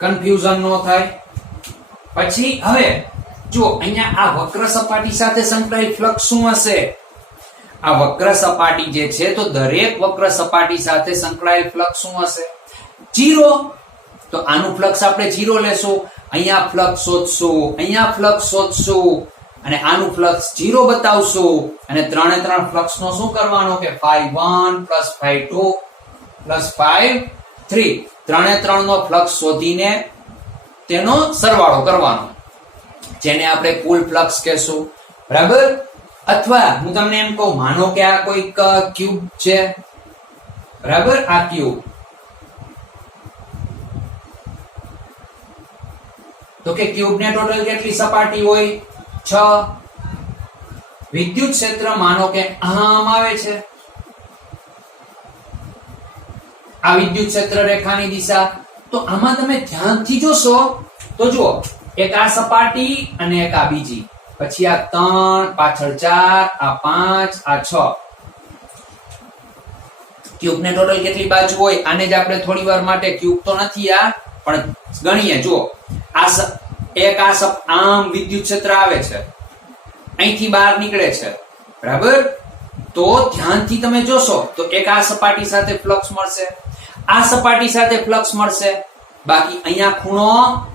કન્ફ્યુઝન ન થાય. પછી હવે જો અહીંયા આ વક્ર સપાટી સાથે સંકળાયેલ ફ્લક્સ શું હશે? આ વક્ર સપાટી જે છે તો દરેક વક્ર સપાટી સાથે સંકળાયેલ ફ્લક્સ શું હશે? 0. તો આનું ફ્લક્સ આપણે 0 લેશું, અહીંયા ફ્લક્સ શોધશું, અહીંયા ફ્લક્સ શોધશું અને આનું ફ્લક્સ 0 બતાવશું અને 3 ફ્લક્સ નો શું કરવાનો કે ϕ1 + ϕ2 + ϕ3, 3 નો ફ્લક્સ શોધીને તેનો સરવાળો કરવાનો, જેને આપણે કુલ ફ્લક્સ કહેશું, બરાબર? અથવા હું તમને એમ કહું, માનો કે આ કોઈક ક્યુબ છે, બરાબર? આ ક્યુબ, તો કે ક્યુબ ને ટોટલ કેટલી સપાટી હોય? 6. વિદ્યુત ક્ષેત્ર માનો કે આમ આવે છે, આ વિદ્યુત ક્ષેત્ર રેખાની દિશા. તો આમાં તમે ધ્યાનથી જોશો તો જુઓ, એક આ સપાટી અને એક આ બીજી, પછી આ 3, પાછળ 4, આ 5, આ 6. ક્યુબ ને ટોટલ કેટલી બાજુ હોય? આને જ આપણે થોડી વાર માટે, ક્યુબ તો નથી આ, પણ ગણીએ. જુઓ, આમ વિદ્યુત ક્ષેત્ર આવે છે, અહીંથી બહાર નીકળે છે, બરાબર? તો ધ્યાનથી તમે જોશો તો એક આ સપાટી સાથે ફ્લક્સ મળશે, આ સપાટી સાથે ફ્લક્સ મળશે, બાકી અહીંયા ખૂણો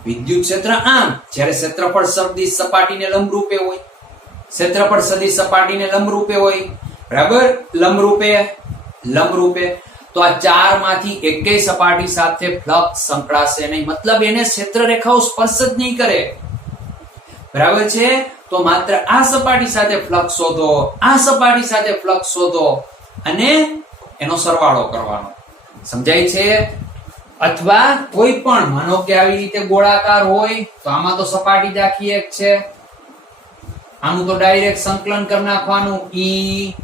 વિદ્યુત ક્ષેત્ર આમ, જ્યારે ક્ષેત્રફળ સદિશ સપાટીને લંબરૂપે હોય, ક્ષેત્રફળ સદિશ સપાટીને લંબરૂપે હોય, બરાબર? લંબરૂપે તો આ 4 માંથી એકેય સપાટી સાથે ફ્લક્સ સંકળાશે નહીં, મતલબ એને ક્ષેત્ર રેખાઓ સ્પર્શ જ નહીં કરે, બરાબર છે? તો માત્ર આ સપાટી સાથે ફ્લક્સ શોધો, આ સપાટી સાથે ફ્લક્સ શોધો અને એનો સરવાળો કરવાનો, સમજાય છે? અથવા કોઈ પણ, માનો કે આવી રીતે ગોળાકાર હોય તો આમાં તો સપાટી જ આખી એક છે, આનું તો ડાયરેક્ટ સંકલન કરી નાખવાનું, ઈ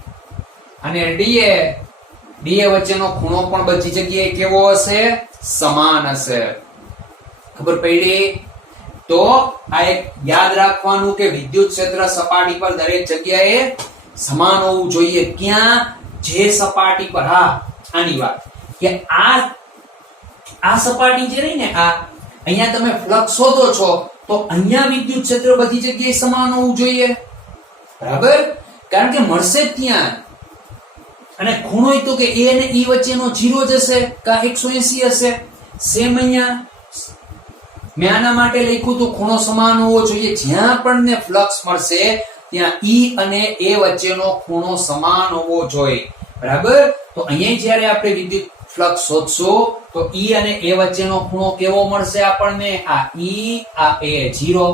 અને ડીએ વચ્ચેનો ખૂણો પણ બધી જગ્યાએ કેવો હશે? સમાન હશે. ખબર પડી? તો આ એક યાદ રાખવાનું કે વિદ્યુત ક્ષેત્ર સપાટી પર દરેક જગ્યાએ સમાન હોવું જોઈએ. ક્યાં? જે સપાટી પર, હા, આની વાત કે આ સપાટી જે રહી ને, આ અહીંયા તમે ફ્લક્સ શોધો છો તો અહીંયા વિદ્યુત ક્ષેત્ર બધી જગ્યાએ સમાન હોવું જોઈએ, બરાબર? કારણ કે મળશે જ ત્યાં. અને ખૂણો તો કે એ અને ઈ વચ્ચેનો 0 જ હશે કા 180 હશે. સેમ અહીંયા મેં આના માટે લખ્યું તો ખૂણો સમાન હોવો જોઈએ. જ્યાં આપણને ફ્લક્સ મળશે ત્યાં ઈ અને એ વચ્ચેનો ખૂણો સમાન હોવો જોઈએ, બરાબર? તો અહીંયા જ્યારે આપણે વિદ્યુત ફ્લક્સ શોધશું તો E અને A વચ્ચેનો ખૂણો કેવો મળશે આપણને? આ E આ A 0,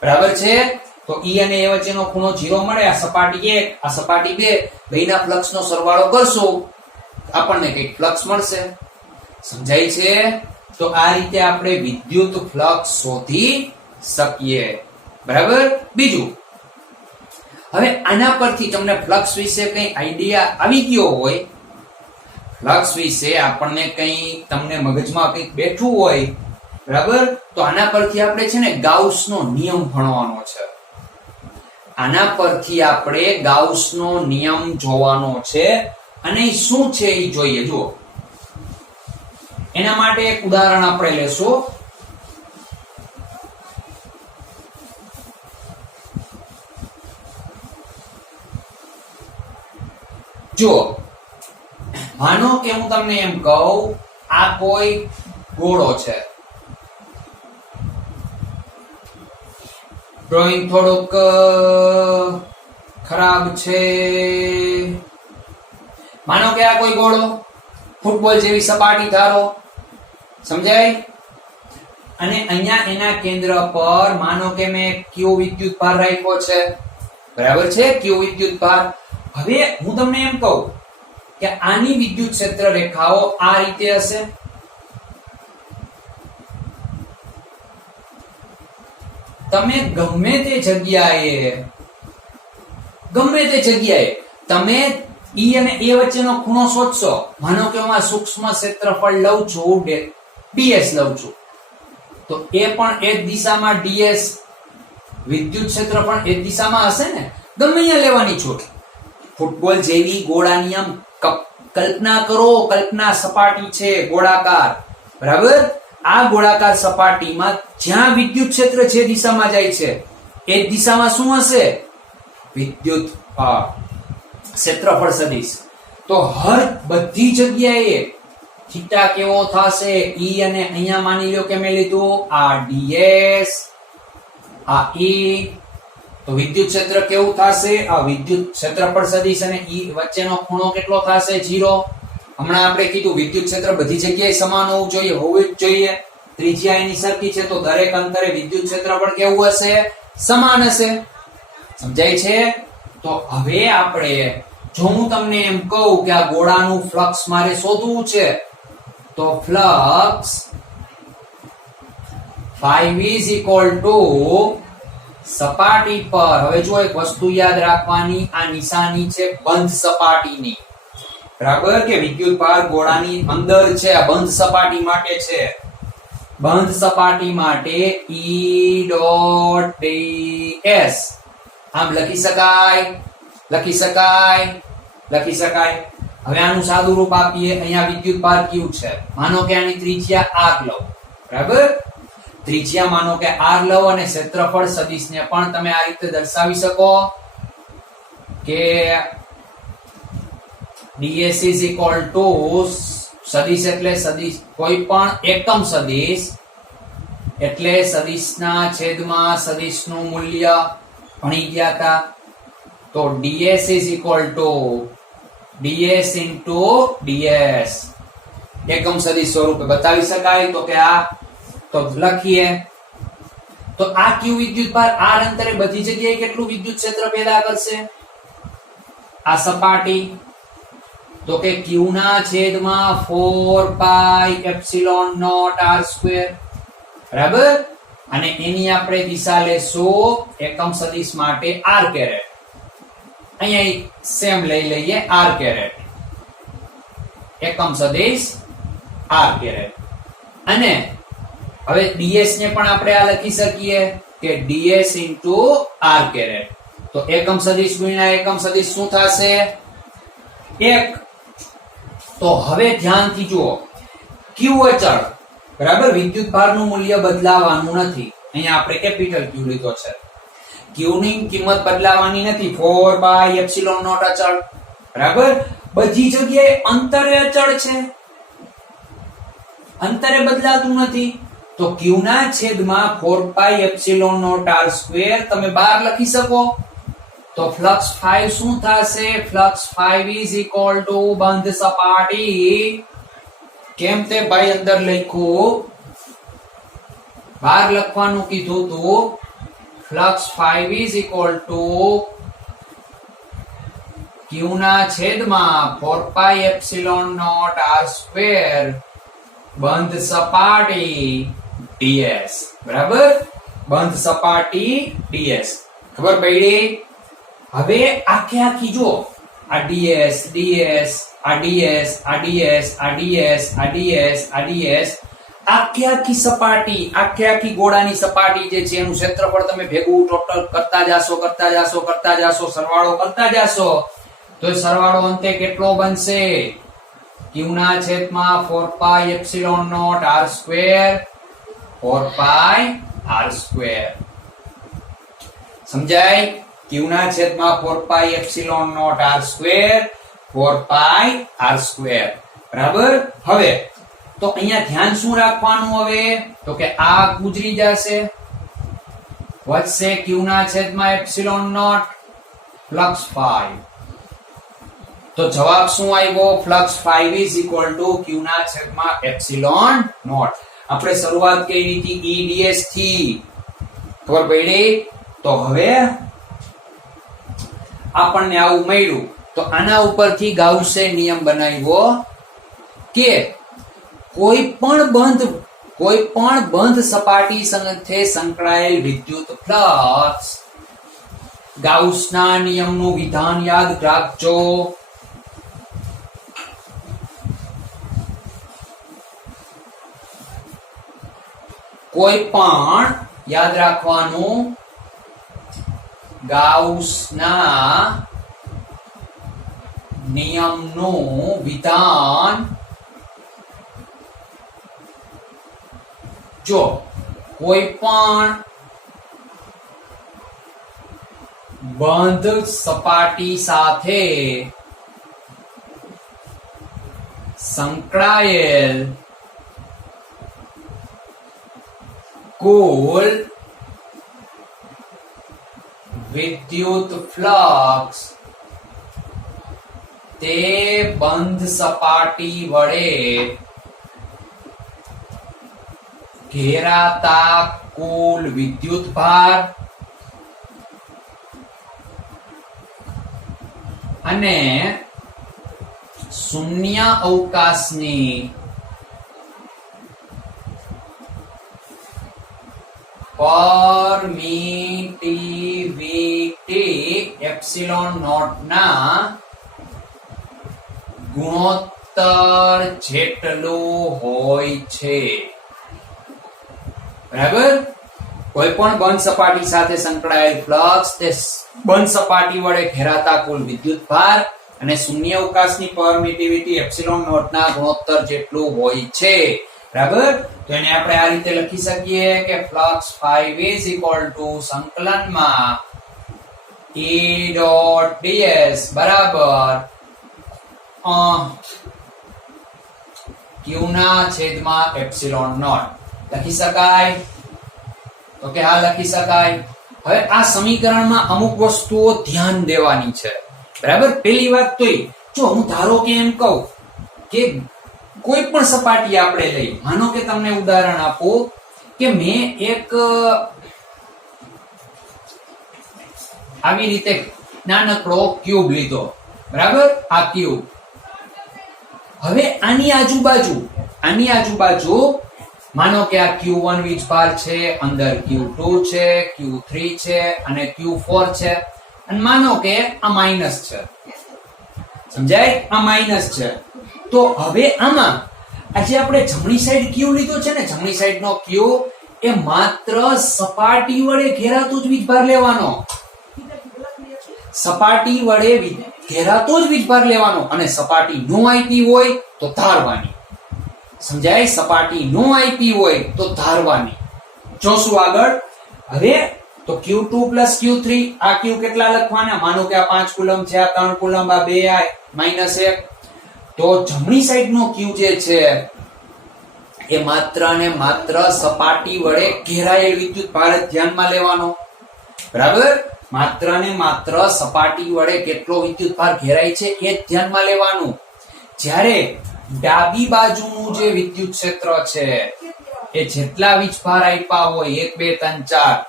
બરાબર છે. તો E અને A વચ્ચેનો ખૂણો 0 મળે. આ સપાટી 1 આ સપાટી 2 બેયના ફ્લક્સનો સરવાળો કરશું આપણને કઈક ફ્લક્સ મળશે. સમજાય છે? તો આ રીતે આપણે વિદ્યુત ફ્લક્સ શોધી શકીએ, બરાબર. બીજું, હવે આના પરથી તમને ફ્લક્સ વિશે કઈ આઈડિયા આવી ગયો હોય, ફ્લક્સ વિશે આપણને કઈ તમને મગજમાં કઈક બેઠું હોય, બરાબર, તો આના પરથી આપણે છે ને ગાઉસનો નિયમ ભણવાનો છે. આના પરથી આપણે ગાઉસનો નિયમ જોવાનો છે અને શું છે એ જોઈએ. જુઓ, એના માટે એક ઉદાહરણ આપણે લેશું. જુઓ, માનો કે હું તમને એમ કહું આ કોઈ ગોળો છે. ડ્રોઈંગ થોડુંક ખરાબ છે. માનો કે આ કોઈ ગોળો ફૂટબોલ જેવી સપાટી ધારો, સમજાય? અને અહીંયા એના કેન્દ્ર પર માનો કે મેં ક્યુ વિદ્યુત ભાર રાખ્યો છે, બરાબર છે, ક્યુ વિદ્યુત ભાર. હવે હું તમને એમ કહું કે આની વિદ્યુત ક્ષેત્ર રેખાઓ આ રીતે હશે. તમે ગમે તે જગ્યાએ તમે E અને A વચ્ચેનો ખૂણો શોધશો. માનો કે હું આ સૂક્ષ્મ ક્ષેત્રફળ લઉં છું, ds લઉં છું, તો એ પણ એ જ દિશામાં ds, વિદ્યુત ક્ષેત્ર પણ એ જ દિશામાં હશે ને. ગમે અહીંયા લેવાની છૂટ. ફૂટબોલ જેવી ગોળાની આમ કલ્પના કરો, કલ્પના સપાટી છે ગોળાકાર, બરાબર. આ ગોળાકાર સપાટીમાં જ્યાં વિદ્યુત ક્ષેત્ર જે દિશામાં જાય છે એ દિશામાં શું હશે? વિદ્યુત ક્ષેત્રફળ સદિશ. તો હર બધી જગ્યાએ થીટા કેવો થશે? E અને અહીંયા માની લો કે મેં લીધું આ ds, આ E, તો વિદ્યુત ક્ષેત્ર કેવું થશે? આ વિદ્યુત ક્ષેત્રફળ સદિશ અને E વચ્ચેનો ખૂણો કેટલો થશે? 0. હમણાં આપણે કીધું વિદ્યુત ક્ષેત્ર બધી જગ્યાએ સમાન હોવું જોઈએ, હોવું જ જોઈએ. ત્રિજ્યા એની સરખી છે તો દરેક અંતરે વિદ્યુત ક્ષેત્રફળ કેવું હશે? સમાન હશે. સમજાય છે? તો હવે આપણે જો હું તમને એમ કહું કે આ ગોળાનું ફ્લક્સ મારે શોધવું છે, તો flux phi is equal to સપાટી પર. હવે જો એક વસ્તુ યાદ રાખવાની, આ નિશાની છે બંધ સપાટીની, બરાબર, કે વિદ્યુત ભાર ગોળાની અંદર છે, આ બંધ સપાટી માટે છે. બંધ સપાટી માટે E ડોટ ds આમ લખી શકાય. હવે આનું સાદું રૂપ આપીએ. અહીંયા વિદ્યુત ભાર q છે. માનો કે આની ત્રિજ્યા r લઉં, બરાબર. ત્રિજ્યા માનો કે r લઉં અને ક્ષેત્રફળ સદિશને પણ તમે આ રીતે દર્શાવી શકો કે ds is equal to સદિશ એટલે સદિશ કોઈ પણ એકમ સદિશ એટલે સદિશના છેદમાં સદિશનું મૂલ્ય ભણી ગયા હતા. તો ds is equal to ds into ds એકમ સદિશ સ્વરૂપે બતાવી શકાય. તો કે આ તો લખીએ. તો આ q વિદ્યુત ભાર r અંતરે બધી જગ્યાએ કેટલું વિદ્યુત ક્ષેત્ર પેદા કરશે? આ સપાટી, તો કે q ના છેદમાં 4 pi epsilon not r square, બરાબર. અને એની આપણે દિશા લેશું એકમ સદિશ માટે r કેરેટ. અહીંયા સેમ લઈ લઈએ r કેરેટ, એકમ સદિશ r કેરેટ. અને હવે ds ને પણ આપણે આ લખી શકીએ કે ds into r કેરેટ. તો એકમ સદિશ ગુણ્યા એકમ સદિશ શું થશે? 1. તો હવે ધ્યાનથી જુઓ, q અચળ, બરાબર, વિદ્યુત ભારનું મૂલ્ય બદલાવાનું નથી. અહીંયા આપણે કેપિટલ q લીધો છે. q ની કિંમત બદલાવાની નથી. 4 બાય એપ્સિલોન નોટ અચળ, બરાબર. બધી જગ્યાએ અંતરે અચળ છે, અંતરે બદલાતું નથી. તો q ના છેદમાં 4 pi epsilon not r square તમે બહાર લખી શકો. તો ફ્લક્સ 5 શું થશે? ફ્લક્સ 5 is equal to બંધ સપાટી કેમ તે ભાઈ અંદર લખ્યું, બહાર લખવાનું કીધું તું, flux 5 is equal to q ના છેદમાં 4 pi epsilon not r square બંધ સપાટી ds. બરાબર, બંધ સપાટી ds. ખબર પડી? હવે આખી જો આ ds ds આ ds આ ds આ ds આ ds આ ds આખી સપાટી, આખી ગોળાની સપાટી જે છે એનું ક્ષેત્રફળ તમે ભેગું ટોટલ કરતા જાશો, સરવાળો કરતા જાશો, તો સરવાળો અંતે કેટલો બનશે? q ના છેદમાં 4 pi epsilon not r square 4 pi r square. સમજાય? q ના છેદમાં 4 pi epsilon not r square 4 pi r square. બરાબર. હવે તો અહીંયા ધ્યાન શું રાખવાનું? હવે તો કે આ ગુજરી જશે, વધશે q ના છેદમાં એપ્સિલોન નોટ ફ્લક્સ 5. તો જવાબ શું આવ્યો? Flux 5 is equal to q ના છેદમાં એપ્સિલોન નોટ. આપણે શરૂઆત કરી હતી eds થી, ખબર પડી? તો હવે આપણને આવું મળ્યું. તો આના ઉપરથી ગાઉસે નિયમ બનાવ્યો કે કોઈ પણ બંધ સપાટી સાથે સંકળાયેલ વિદ્યુત ફ્લક્સ, ગાઉસના નિયમનું વિધાન યાદ રાખજો. કોઈ પણ, યાદ રાખવાનું, ગાઉસના નિયમનું વિધાન, જો કોઈ પણ બંધ સપાટી સાથે સંકળાયેલ કુલ વિદ્યુત ફ્લક્સ તે બંધ સપાટી વડે ઘેરાતા કુલ વિદ્યુત ભાર અને શૂન્ય અવકાશની પરમિટિવિટી એપ્સિલોન નોટ ના ગુણોત્તર જેટલું હોય છે. બરાબર. કોઈ પણ બંધ સપાટી સાથે સંકળાયેલ ફ્લક્સ તે બંધ સપાટી વડે ઘેરાતા કુલ વિદ્યુત ભાર અને શૂન્ય અવકાશની પરમિટિવિટી એપ્સિલોન નોટ ના ગુણોત્તર જેટલું હોય છે. બરાબર. તો એને આપણે આ રીતે લખી શકીએ કે ફ્લક્સ 5 ઇઝ ઇક્વલ ટુ સંકલનમાં E ડોટ ds બરાબર q ના છેદમાં એપ્સિલોન નોટ. લખી શકાય? તો કે હા, લખી શકાય. હવે આ સમીકરણમાં અમુક વસ્તુઓ ધ્યાન દેવાની છે. બરાબર. પહેલી વાત તો જો હું ધારો કે એમ કહું કે કોઈ પણ સપાટી આપણે લઈ, માનો કે તમને ઉદાહરણ આપું કે મેં એક આવી રીતે નાનકડો ક્યુબ લીધો. બરાબર. આ ક્યુબ, હવે આની આજુબાજુ માનો કે આ Q1 વીજભાર છે, અંદર Q2 છે, Q3 છે અને Q4 છે, અને માનો કે આ માઇનસ છે. સમજાય? આ માઇનસ છે. તો હવે આમાં આજે આપણે જમણી સાઈડ Q લીધો છે ને, જમણી સાઈડ નો Q એ માત્ર સપાટી વડે ઘેરાતો જ વીજભાર લેવાનો, સપાટી વડે ઘેરાતો જ વીજભાર લેવાનો, અને સપાટી નો આપી હોય તો ધારવાની. સમજાય? સપાટી નો આપી હોય તો ધારવાની. જોશું આગળ. હવે તો Q2 plus Q3, આ Q કેટલા લખવાના? માનો કે આ 5 કુલમ છે, આ 3 કુલમ, આ 2 આ -1. તો જમણી સાઈડ નો Q જે છે એ માત્ર ને માત્ર સપાટી વડે ઘેરાયેલ વિદ્યુત ભાર ધ્યાનમાં લેવાનો. બરાબર. માત્ર ને માત્ર સપાટી વડે કેટલો વિદ્યુત ભાર ઘેરાય છે એ ધ્યાનમાં લેવાનું. જ્યારે ડાબી બાજુનું જે વિદ્યુત ક્ષેત્ર છે એ જેટલા વીજભાર આપ્યા હોય 1 2 3 4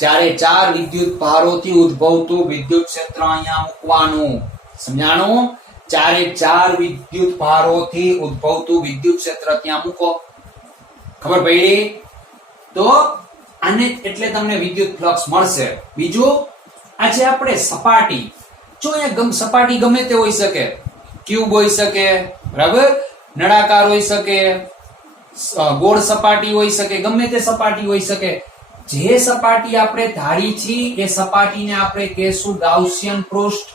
ચારે ચાર વિદ્યુત ભારોથી ઉદ્ભવતું વિદ્યુત ક્ષેત્ર અહીંયા મૂકવાનું. સમજાણું? ચારે ચાર વિદ્યુત ભારોથી ઉદ્ભવતું વિદ્યુત ક્ષેત્ર ત્યાં મૂકો. ખબર પડી? તો આને એટલે તમને વિદ્યુત ફ્લક્સ મળશે. બીજું આ છે આપણે સપાટી. જો અહીંયા સપાટી ગમે તે હોઈ શકે, ક્યુબ હોઈ શકે, બરાબર, નળાકાર હોઈ શકે, ગોળ સપાટી હોઈ શકે, ગમે તે સપાટી હોઈ શકે. જે સપાટી આપણે ધારી છીએ એ સપાટીને આપણે કહેશું ગાઉસિયન પૃષ્ઠ.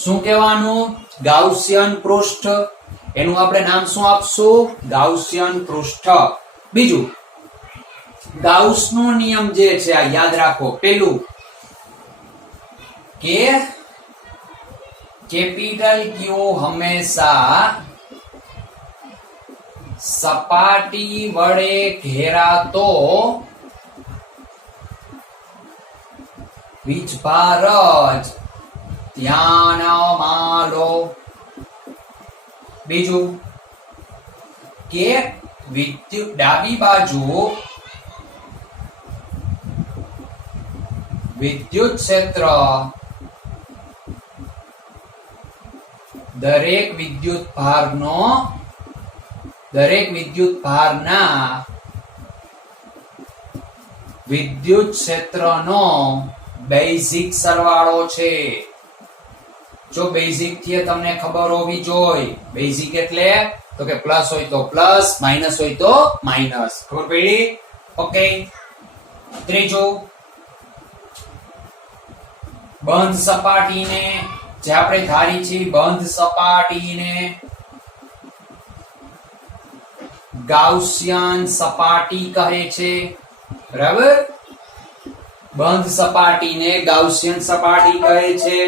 શું કહેવાનું? ગાઉસિયન પૃષ્ઠ. એનું આપણે નામ શું આપશું? ગાઉસિયન પૃષ્ઠ. બીજું ગાઉસનો નિયમ જે છે આ યાદ રાખો. પેલું કે કેપિટલ ક્યુ હંમેશા સપાટી વડે ઘેરાતો વીજભાર જ ધ્યાનમાં લો. બીજું કે વિદ્યુત ડાબી બાજુ વિદ્યુત ક્ષેત્ર દરેક વિદ્યુત ભારના વિદ્યુત ક્ષેત્રનો બેઝિક સરવાળો છે. જો બેઝિક થી તમને ખબર હોવી જોઈએ. બેઝિક એટલે તો કે પ્લસ હોય તો પ્લસ, માઇનસ હોય તો માઇનસ. ખબર પડી? ઓકે. ત્રીજું બંધ સપાટીને જે આપણે ધારી છે બંધ સપાટીને ગાઉસિયન સપાટી કહે છે. બરાબર? બંધ સપાટીને ગાઉસિયન સપાટી કહે છે.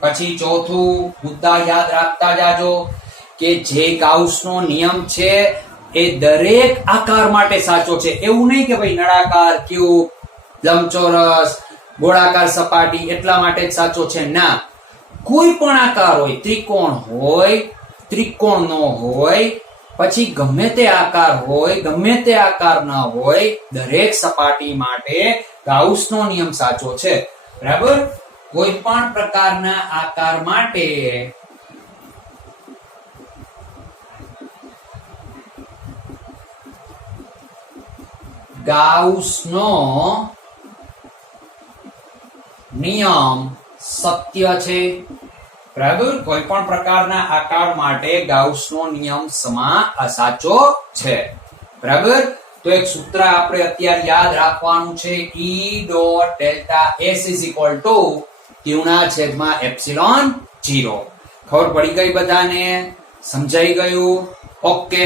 પછી ચોથું મુદ્દા યાદ રાખતા જાજો કે જે ગાઉસનો નિયમ છે એ દરેક આકાર માટે સાચો છે. એવું નહીં કે ભાઈ નળાકાર, ક્યુબ, લંબચોરસ, ગોળાકાર સપાટી એટલા માટે જ સાચો છે. ના, કોઈ પણ આકાર હોય, ત્રિકોણ હોય, ત્રિકોણનો હોય, પછી ગમે તે આકાર હોય, ગમે તે આકાર ન હોય, દરેક સપાટી માટે ગાઉસનો નિયમ સાચો છે. બરાબર? કોઈ પણ પ્રકારના આકાર માટે ગાઉસનો નિયમ સત્ય છે. બરાબર? કોઈ પણ પ્રકારના આકાર માટે ગાઉસનો નિયમ સાચો છે. બરાબર? તો એક સૂત્ર આપણે અત્યારે યાદ રાખવાનું છે. E dot delta S is equal to Q ના છેદમાં એપ્સિલોન 0. ખબર પડી ગઈ બધાને? સમજાઈ ગયું? ઓકે.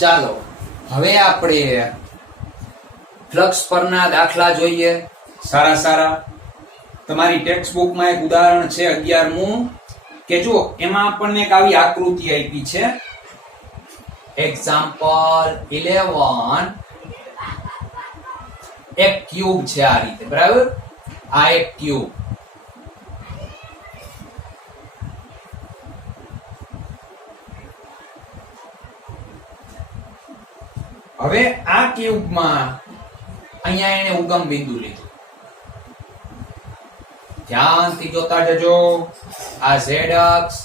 ચાલો હવે આપણે ફ્લક્સ પરના દાખલા જોઈએ. સારા તમારી ટેક્સ્ટ બુકમાં એક ઉદાહરણ છે 11મું કે જો એમાં આપણને એક આવી આકૃતિ આપી છે. એક્ઝામ્પલ 11 એક ક્યુબ છે આ રીતે. બરાબર? આ એક ક્યુબ. હવે આ ક્યુબમાં અહીંયા એને ઉગમ બિંદુ લીધું. ધ્યાનથી જોતા જજો. આ z અક્ષ,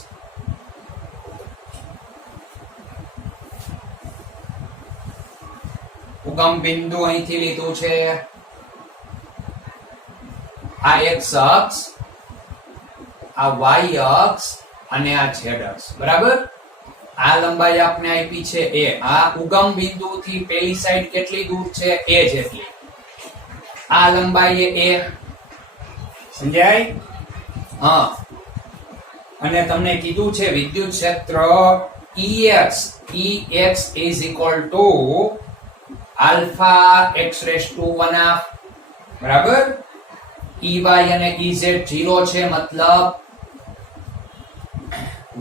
ઉગમ બિંદુ અહીંથી લીધું છે. આ x અક્ષ, આ y અક્ષ અને આ z અક્ષ. બરાબર? આ લંબાઈ આપણે આપી છે a. આ ઉગમ બિંદુથી પેલી સાઈડ કેટલી દૂર છે? a જેટલી. આ લંબાઈ એ a. સમજાય? હા. અને તમને કીધું છે વિદ્યુત ક્ષેત્ર Ex is equal to alpha x raised to 1/2. બરાબર? Ey અને Ez 0 છે, મતલબ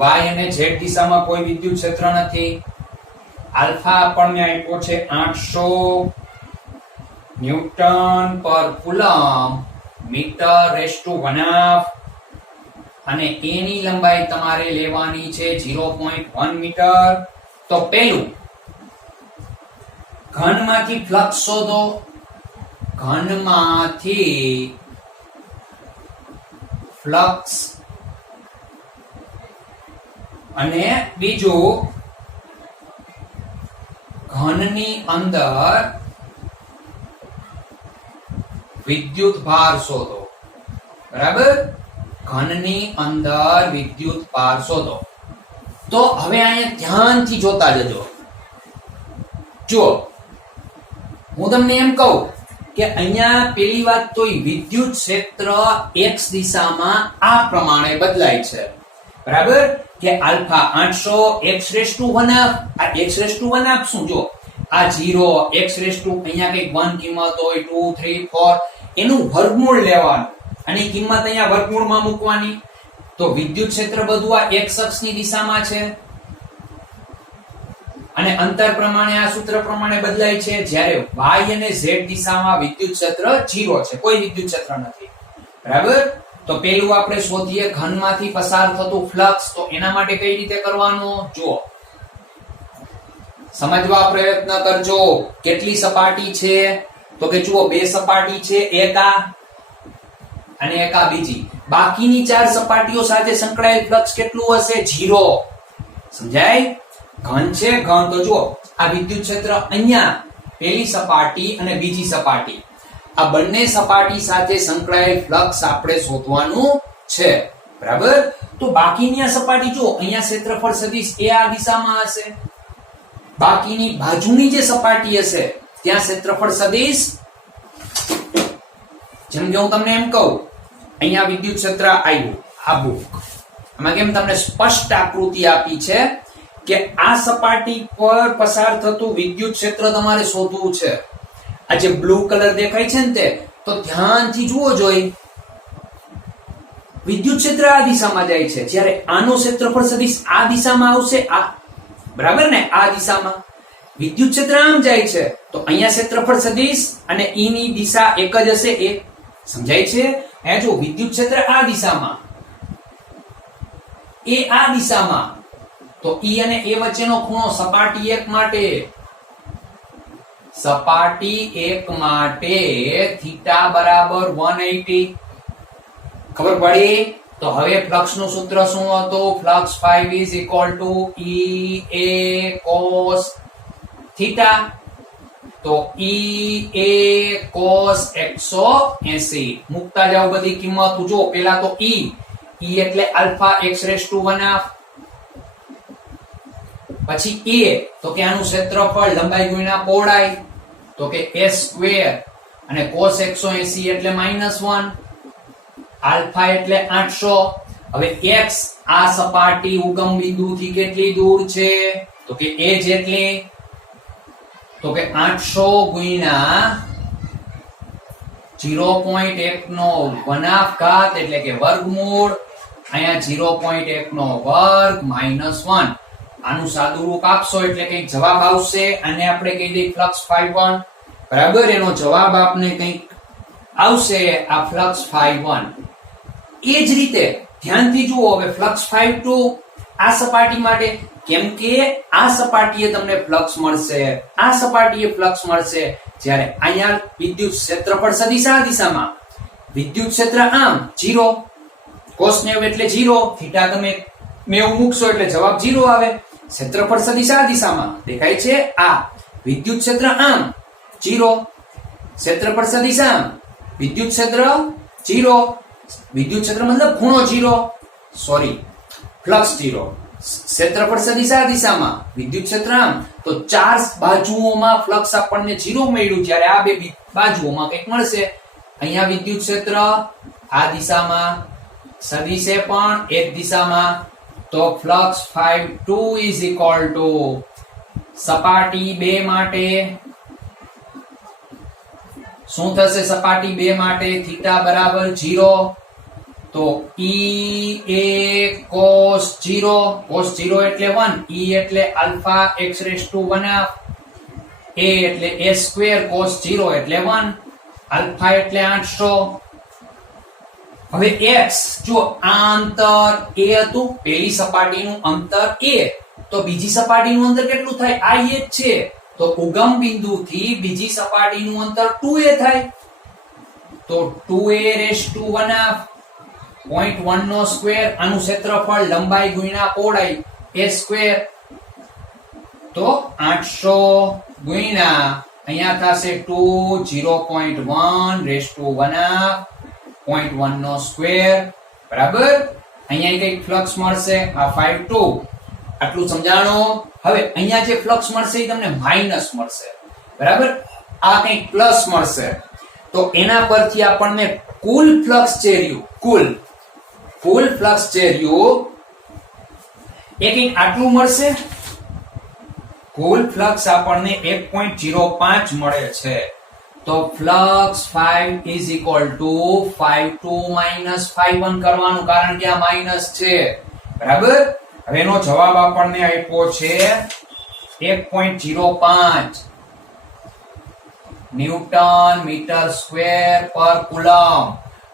y અને z દિશામાં કોઈ વિદ્યુત ક્ષેત્ર નથી. આલ્ફા આપણને આપ્યો છે 800 newton per coulomb metre rays two 1/2. અને A ની લંબાઈ તમારે લેવાની છે 0.1 મીટર. તો પહેલું ઘનમાંથી ફ્લક્સ શોધો. ઘનમાંથી ફ્લક્સ અને બીજું ઘનની અંદર વિદ્યુત ભાર શોધો. બરાબર, ઘનની અંદર વિદ્યુત ભાર શોધો. તો હવે અહીંયા ધ્યાનથી જોતા જજો. જુઓ, હું તમને એમ કહું કે અહીંયા પેલી વાત તો વિદ્યુત ક્ષેત્ર x દિશામાં આ પ્રમાણે બદલાય છે. બરાબર, કે આલ્ફા 800 x⁻1 આ x⁻1 શું? જો આ 0 x⁻, અહીંયા કઈક 1 કિંમત હોય, 2 3 4 એનું વર્ગમૂળ લેવાનું અને કિંમત અહીંયા વર્ગમૂળમાં મૂકવાની. તો વિદ્યુત ક્ષેત્ર બધું આ x અક્ષની દિશામાં છે અને અંતર પ્રમાણે આ સૂત્ર પ્રમાણે બદલાય છે. જ્યારે y અને z દિશામાં વિદ્યુત ક્ષેત્ર 0 છે, કોઈ વિદ્યુત ક્ષેત્ર નથી. બરાબર, તો પેલું આપણે શોધીએ ઘનમાંથી પસાર થતું ફ્લક્સ. તો એના માટે કઈ રીતે કરવાનું? જુઓ, સમજવા પ્રયત્ન કરજો. કેટલી સપાટી છે? તો કે જુઓ, બે સપાટી છે, એક આ અને એક આ બીજી. બાકીની ચાર સપાટીઓ સાથે સંકળાયેલ ફ્લક્સ કેટલું હશે? 0. સમજાય? ઘન છે, ઘન. તો જુઓ, આ વિદ્યુત ક્ષેત્ર અહીંયા પેલી સપાટી અને બીજી સપાટી, આ બંને સપાટી સાથે સંકળાયેલ ફ્લક્સ આપણે શોધવાનું છે. બરાબર, તો બાકીની આ સપાટી જુઓ, અહીંયા ક્ષેત્રફળ સદિશ એ આ દિશામાં હશે. બાકીની બાજુની જે સપાટી હશે ત્યાં ક્ષેત્રફળ સદિશ, જેમ કે હું તમને એમ કહું, અહીંયા વિદ્યુત ક્ષેત્ર આવ્યું, આ બુક આમાં કેમ તમને સ્પષ્ટ આકૃતિ આપી છે કે આ સપાટી પર પસાર થતું વિદ્યુત ક્ષેત્ર તમારે શોધવું છે. આ જે બ્લુ કલર દેખાય છે ને તે, તો ધ્યાનથી જુઓ જોઈ, વિદ્યુત ક્ષેત્ર આ દિશામાં જાય છે, જ્યારે આનું ક્ષેત્રફળ સદિશ આ દિશામાં આવશે. આ બરાબર ને, આ દિશામાં વિદ્યુત ક્ષેત્ર આમ જાય છે, તો અહીંયા ક્ષેત્રફળ સદિશ અને ઈ ની દિશા એક જ હશે. એ સમજાય છે? અહીંયા જો વિદ્યુત ક્ષેત્ર આ દિશામાં, એ આ દિશામાં, તો ઈ અને એ વચ્ચેનો ખૂણો સપાટી 1 માટે, સપાટી 1 માટે થીટા બરાબર 180. ખબર પડી? તો હવે ફ્લક્સ નું સૂત્ર શું હતું? Flux ϕ is equal to EA cos theta. તો EA cos 180 મૂકતા જાવ બધી કિંમત. જો પેલા તો E એટલે આલ્ફા x⁻1, પછી A તો કે આનું ક્ષેત્રફળ, લંબાઈ ગુણ્યા પહોળાઈ, તો કે a² અને cos 180 એટલે -1, આલ્ફા એટલે 800. હવે x આ સપાટી ઉગમ બિંદુથી કેટલી દૂર છે? તો કે a જેટલી. તો કે 800 ગુણ્યા 0.1 નો ઘનાફઘાત એટલે કે વર્ગમૂળ, અહીંયા 0.1 નો વર્ગ -1. આનું સાદું રૂપ આપશો એટલે કંઈક જવાબ આવશે. અને આપણે કહી દઈએ ફ્લક્સ ϕ1. બરાબર, એનો જવાબ આપને કંઈક આવશે, આ ફ્લક્સ ϕ1. એ જ રીતે ધ્યાનથી જુઓ, હવે ફ્લક્સ ϕ2 આ સપાટી માટે, કેમ કે આ સપાટીએ તમને ફ્લક્સ મળશે, આ સપાટીએ ફ્લક્સ મળશે, જ્યારે અહીંયા વિદ્યુત ક્ષેત્રફળ સદિશ આ દિશામાં, વિદ્યુત ક્ષેત્ર આમ 0, cos 90 એટલે 0, થીટા તમે 90 મૂકશો એટલે જવાબ 0 આવે. ક્ષેત્રફળ સદિશ આ દિશામાં દેખાય છે, આ વિદ્યુત ક્ષેત્ર આમ 0, ક્ષેત્રફળ સદિશ આમ, વિદ્યુત ક્ષેત્ર 0, વિદ્યુત ક્ષેત્ર મતલબ ખૂણો 0, સોરી ફ્લક્સ 0, ક્ષેત્રફળ સદિશ આ દિશામાં, વિદ્યુત ક્ષેત્ર આમ, તો ચાર બાજુઓમાં ફ્લક્સ આપણને 0 મળ્યું, જ્યારે આ બે બાજુઓમાં કંઈક મળશે. અહીંયા વિદ્યુત ક્ષેત્ર આ દિશામાં, સદિશે પણ એક દિશામાં, તો ફ્લક્સ ϕ2 is equal to સપાટી 2 માટે શું થશે? સપાટી 2 માટે થીટા બરાબર 0, તો EA cos 0, cos 0 એટલે 1, E એટલે આલ્ફા x⁻1, A એટલે a² cos 0 એટલે 1, આલ્ફા એટલે 800. હવે x જો આ અંતર a હતું, પહેલી સપાટીનું અંતર a, તો બીજી સપાટીનું અંતર કેટલું થાય? આ a જ છે, તો ઉગમ બિંદુથી બીજી સપાટીનું અંતર 2a થાય, તો 2a⁻1/2 0.1 નો સ્ક્વેર, આનું ક્ષેત્રફળ લંબાઈ ગુણ્યા પહોળાઈ a સ્ક્વેર, તો 800 ગુણ્યા અહીંયા થશે 2 0.1/1 નો સ્ક્વેર બરાબર. અહીંયા કઈ ફ્લક્સ મળશે આ 52, આટલું સમજાણો. હવે અહીંયા જે ફ્લક્સ મળશે એ તમને માઈનસ મળશે બરાબર, આ કઈ પ્લસ મળશે, તો એના પરથી આપણને કુલ ફ્લક્સ જે રહ્યું, કુલ ફ્લક્સ જે રહ્યું એ કઈક આટલું મળશે. કુલ ફ્લક્સ આપણને 1.05 મળે છે, તો flux 5 is equal to 52 minus 51 કરવાનું, કારણ કે આ માઈનસ છે બરાબર. હવે એનો જવાબ આપણને આપ્યો છે 1.05 ન્યૂટન મીટર સ્ક્વેર પર કુલમ.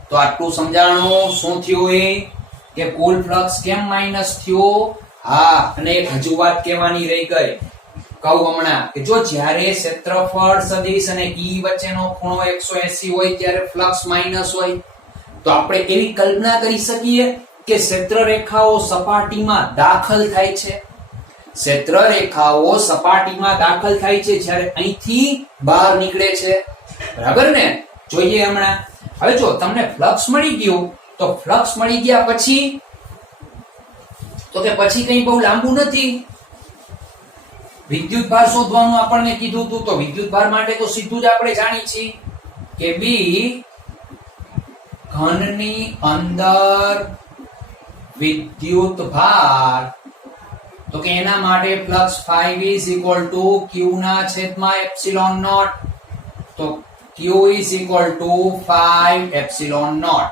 તો આટલું સમજાણું. શું થયું એ કે કુલ ફ્લક્સ કેમ માઈનસ થયો? હા, અને એક હજુ વાત કહેવાની રહી ગઈ, કહું હમણાં, કે જો જ્યારે ક્ષેત્રફળ સદિશ અને E વચ્ચેનો ખૂણો 180 હોય ત્યારે ફ્લક્સ માઈનસ હોય, તો આપણે એવી કલ્પના કરી શકીએ કે ક્ષેત્રરેખાઓ સપાટીમાં દાખલ થાય છે. ક્ષેત્રરેખાઓ સપાટીમાં દાખલ થાય છે જ્યારે અહીંથી બહાર નીકળે છે બરાબર ને. જોઈએ હમણાં. હવે જો તમને ફ્લક્સ મળી ગયું, તો ફ્લક્સ મળી ગયા પછી તો કે પછી કંઈ બહુ લાંબુ નથી. વિદ્યુતભાર શોધવાનું આપણને કીધું હતું, તો વિદ્યુતભાર માટે તો સીધું જ આપણે જાણીએ છીએ કે B ઘનની અંદર વિદ્યુતભાર, તો કે એના માટે flux 5 is equal to q ના છેદમાં એપ્સિલોન નોટ, તો q is equal to 5 epsilon naught.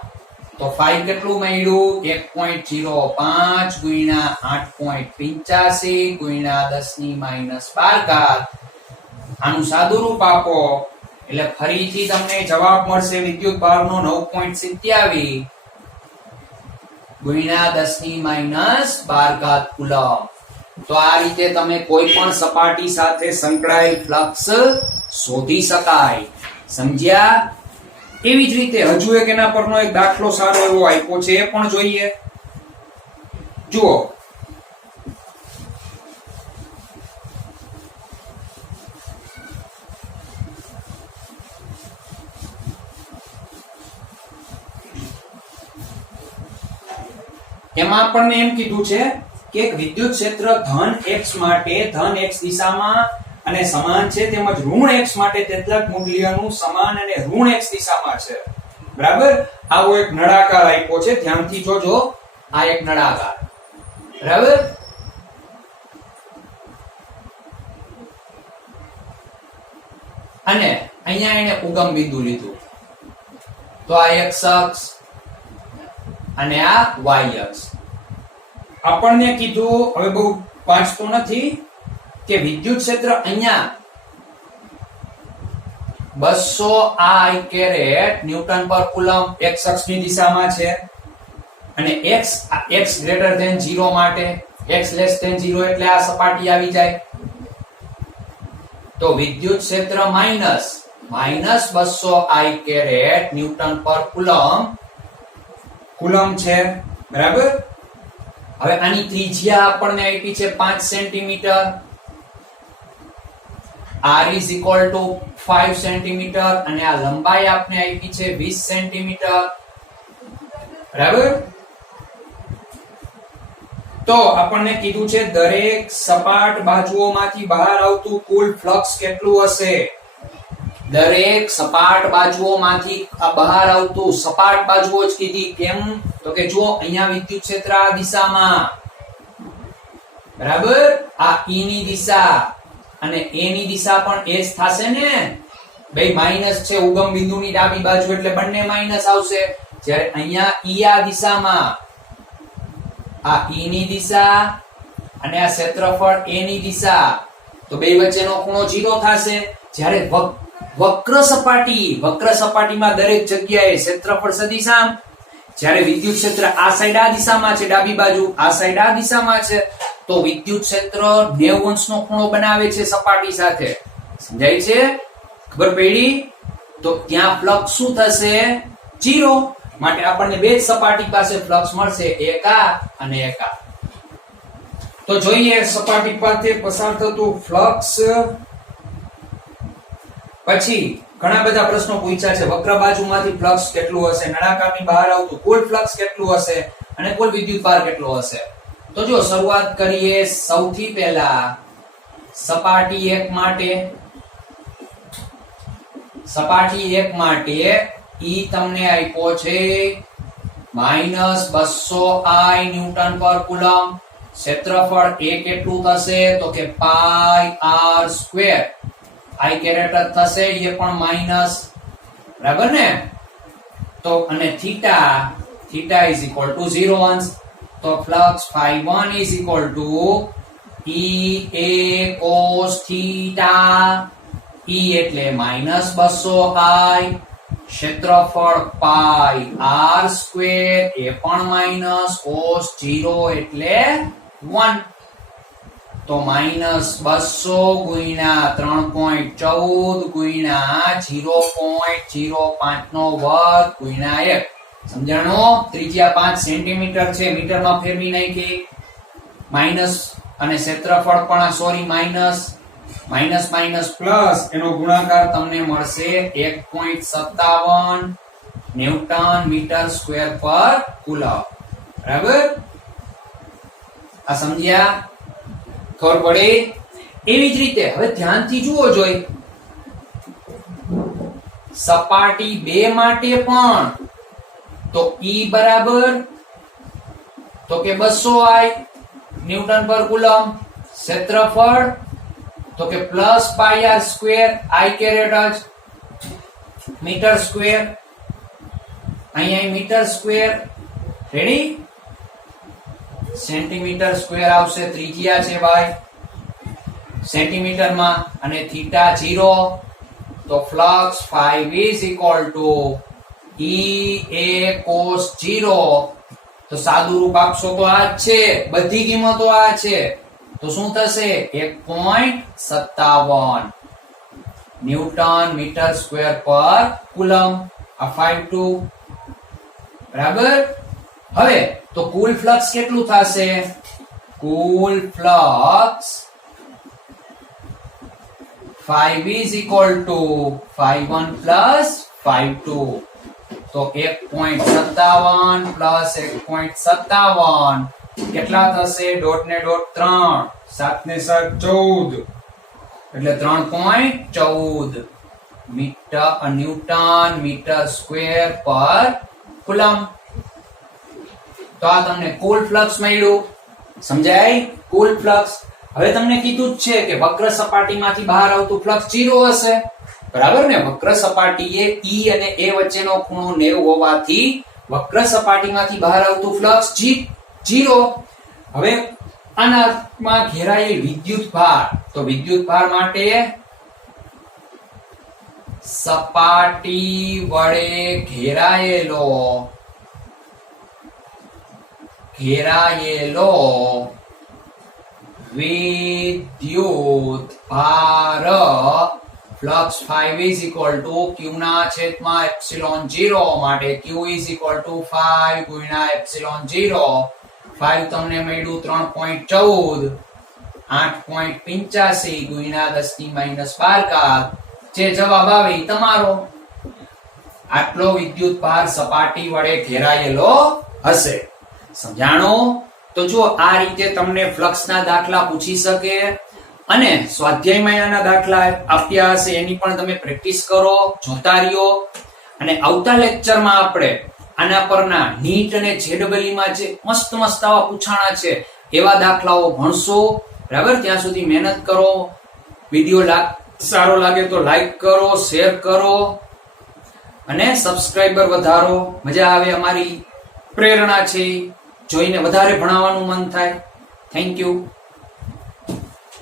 તો 5 કેટલું મળ્યું? 1.05 ગુણ્યા 8.85 ગુણ્યા 10⁻12. આનું સાદું રૂપ આપો એટલે ફરીથી તમને જવાબ મળશે વિદ્યુતભારનો 9.27 ગુણ્યા 10⁻12 કુલમ. તો આ રીતે તમે કોઈ પણ સપાટી સાથે સંકળાયેલ ફ્લક્સ શોધી શકાય. સમજ્યા? એવી જ રીતે હજુ એક એના પરનો એક દાખલો સારો એવો આપ્યો છે, એ પણ જોઈએ. જુઓ, એમાં આપણને એમ કીધું છે કે એક વિદ્યુત ક્ષેત્ર ધન x માટે ધન x દિશામાં અને સમાન છે, તેમજ ઋણ x માટે તેટલા મૂલ્યનું સમાન અને ઋણ x દિશામાં છે બરાબર. આવો એક નળાકાર આપ્યો છે, ધ્યાનથી જોજો. આ એક નળાકાર બરાબર. અને અહીંયા એને ઉગમ બિંદુ લીધું, તો આ x અક્ષ અને આ y અક્ષ. આપણને કીધું, હવે બહુ વાંચતો નથી, કે વિદ્યુત ક્ષેત્ર અહીંયા 200 I newton per coulomb x અક્ષની દિશામાં છે, અને x ગ્રેટર ધેન 0 માટે, x લેસ ધેન 0 એટલે આ સપાટી આવી જાય. તો વિદ્યુત ક્ષેત્ર minus 200 I newton per coulomb છે બરાબર. હવે આની ત્રિજ્યા આપણને આપી છે 5 centimetre, r is equal to 5 centimetre, અને આ લંબાઈ આપને આપી છે 20 સેન્ટીમીટર બરાબર. તો આપણને કીધું છે દરેક સપાટ બાજુઓમાંથી બહાર આવતું કુલ ફ્લક્સ કેટલું હશે? દરેક સપાટ બાજુઓમાંથી બહાર આવતું, સપાટ બાજુઓ જ કીધી, કેમ? તો કે જો અહીંયા વિદ્યુત ક્ષેત્ર આ દિશામાં બરાબર, આ E ની દિશા અને A ની દિશા પણ એ જ થશે ને. બે માઈનસ છે ઉગમ બિંદુની ડાબી બાજુ, એટલે બંને માઈનસ આવશે. જ્યારે અહીંયા E આ દિશામાં, આ E ની દિશા અને આ ક્ષેત્રફળ A ની દિશા, તો બે વચ્ચેનો ખૂણો 0 થશે. જ્યારે વક્ર સપાટીમાં દરેક જગ્યાએ ક્ષેત્રફળ સદિશ આમ, જ્યારે વિદ્યુત ક્ષેત્ર આ સાઈડ આ દિશામાં છે, ડાબી બાજુ આ સાઈડ આ દિશામાં છે, તો વિદ્યુત ક્ષેત્ર 90 અંશનો ખૂણો બનાવે છે સપાટી સાથે. સમજાય છે? ખબર પડી? તો ત્યાં ફ્લક્સ શું થશે? 0. માટે આપણને બે જ સપાટી પાસે ફ્લક્સ મળશે, એક આ અને એક આ. તો જોઈએ સપાટી પાસે પસાર થતું ફ્લક્સ. પછી ઘણા બધા પ્રશ્નો પૂછ્યા છે. વક્ર બાજુમાંથી ફ્લક્સ કેટલું હશે, નળાકારની બહાર આવતું કુલ ફ્લક્સ કેટલું હશે અને કુલ વિદ્યુતભાર કેટલો હશે. તો જો શરૂઆત કરીએ સૌથી પહેલા સપાટી 1 માટે. સપાટી 1 માટે ઈ તમને આપ્યો છે -200 I ન્યૂટન પર કુલમ. ક્ષેત્રફળ એ કેટલું થશે? તો કે પાઈ r સ્ક્વેર. I કેરેટ થશે, એ પણ માઈનસ. બરાબર ને? તો અને થીટા ઇઝ ઇક્વલ ટુ 0 અંશ. તો flux ∅1 is equal to E A cos theta. E એટલે -200 I. ક્ષેત્રફળ પાઈ r સ્ક્વેર, એ પણ માઈનસ. cos 0 એટલે 1. તો -200 ગુણ્યા 3.14 ગુણ્યા 0.05 નો વર્ગ ગુણ્યા 1. સમજાણો? ત્રિજ્યા 5 સેન્ટીમીટર છે, મીટરમાં ફેરવી નાખી. માઈનસ અને ક્ષેત્રફળ પણ સોરી માઈનસ પ્લસ એનો ગુણાકાર તમને મળશે 1.57 ન્યૂટન મીટર સ્ક્વેર પર કુલમ. બરાબર? આ સમજ્યા? ખબર પડી? એવી જ રીતે હવે ધ્યાનથી જુઓ જોઈ સપાટી 2 માટે પણ. તો E બરાબર તો કે 200 I ન્યૂટન પર કુલમ. ક્ષેત્રફળ તો કે plus pi r square, I caret જ મીટર સ્ક્વેર. અહીંયા metre square. Ready? Centimetre square આવશે, ત્રિજ્યા છે ભાઈ સેન્ટીમીટરમાં. અને થીટા 0. તો flux 5 is equal to E A cos 0. તો સાદું રૂપ આપશો તો આ જ છે, બધી કિંમતો આ છે. તો શું થશે? 1.57 ન્યૂટન મીટર સ્ક્વેર પર કુલમ. આ 5 બરાબર? હવે તો કુલ ફ્લક્સ કેટલું થશે? કુલ flux 5 is equal to 5.1 plus 5.2. તો 1.57 plus 1.57 કેટલા થશે? ડોટ ને ડોટ 3, 7 ને 7 14, એટલે 3.14 ન્યૂટન મીટર સ્ક્વેર પર કુલમ. તો આ તમને કુલ ફ્લક્સ મળ્યું. સમજાય? કુલ ફ્લક્સ. હવે તમને કીધું જ છે કે વક્ર સપાટીમાંથી બહાર આવતું ફ્લક્સ 0 હશે. બરાબર ને? વક્ર સપાટીએ E અને A વચ્ચેનો ખૂણો 90 હોવાથી વક્ર સપાટીમાંથી બહાર આવતું ફ્લક્સ 0. હવે આનામાં ઘેરાયેલ વિદ્યુત ભાર. તો વિદ્યુત ભાર માટે સપાટી વડે ઘેરાયેલો વિદ્યુત ભાર flux 5 is equal to q ના છેદમાં એપ્સિલોન 0. માટે q is equal to 5 ગુણ્યા એપ્સિલોન 0. 5 તમને મળ્યું 3.14, 8.85 ગુણ્યા 10⁻12. જે જવાબ આવે ઈ તમારો. આટલો વિદ્યુત ભાર સપાટી વડે ઘેરાયેલો હશે. સમજાણો? તો જો આ રીતે તમને ફ્લક્સના દાખલા પૂછી શકે અને સ્વાધ્યાયમાં આના દાખલા આપ્યા હશે, એની પણ તમે પ્રેક્ટિસ કરો, જોતા રહ્યો. અને આવતા લેક્ચરમાં આપણે આના પરના નીટ અને જેડબલઈ માં જે મસ્ત આવા પૂછાણા છે એવા દાખલાઓ ભણશો. બરાબર? ત્યાં સુધી મહેનત કરો. વિડિયો સારો લાગે તો લાઈક કરો, શેર કરો અને સબસ્ક્રાઇબર વધારો. મજા આવે, અમારી પ્રેરણા છે, જોઈને વધારે ભણાવવાનું મન થાય. Thank you.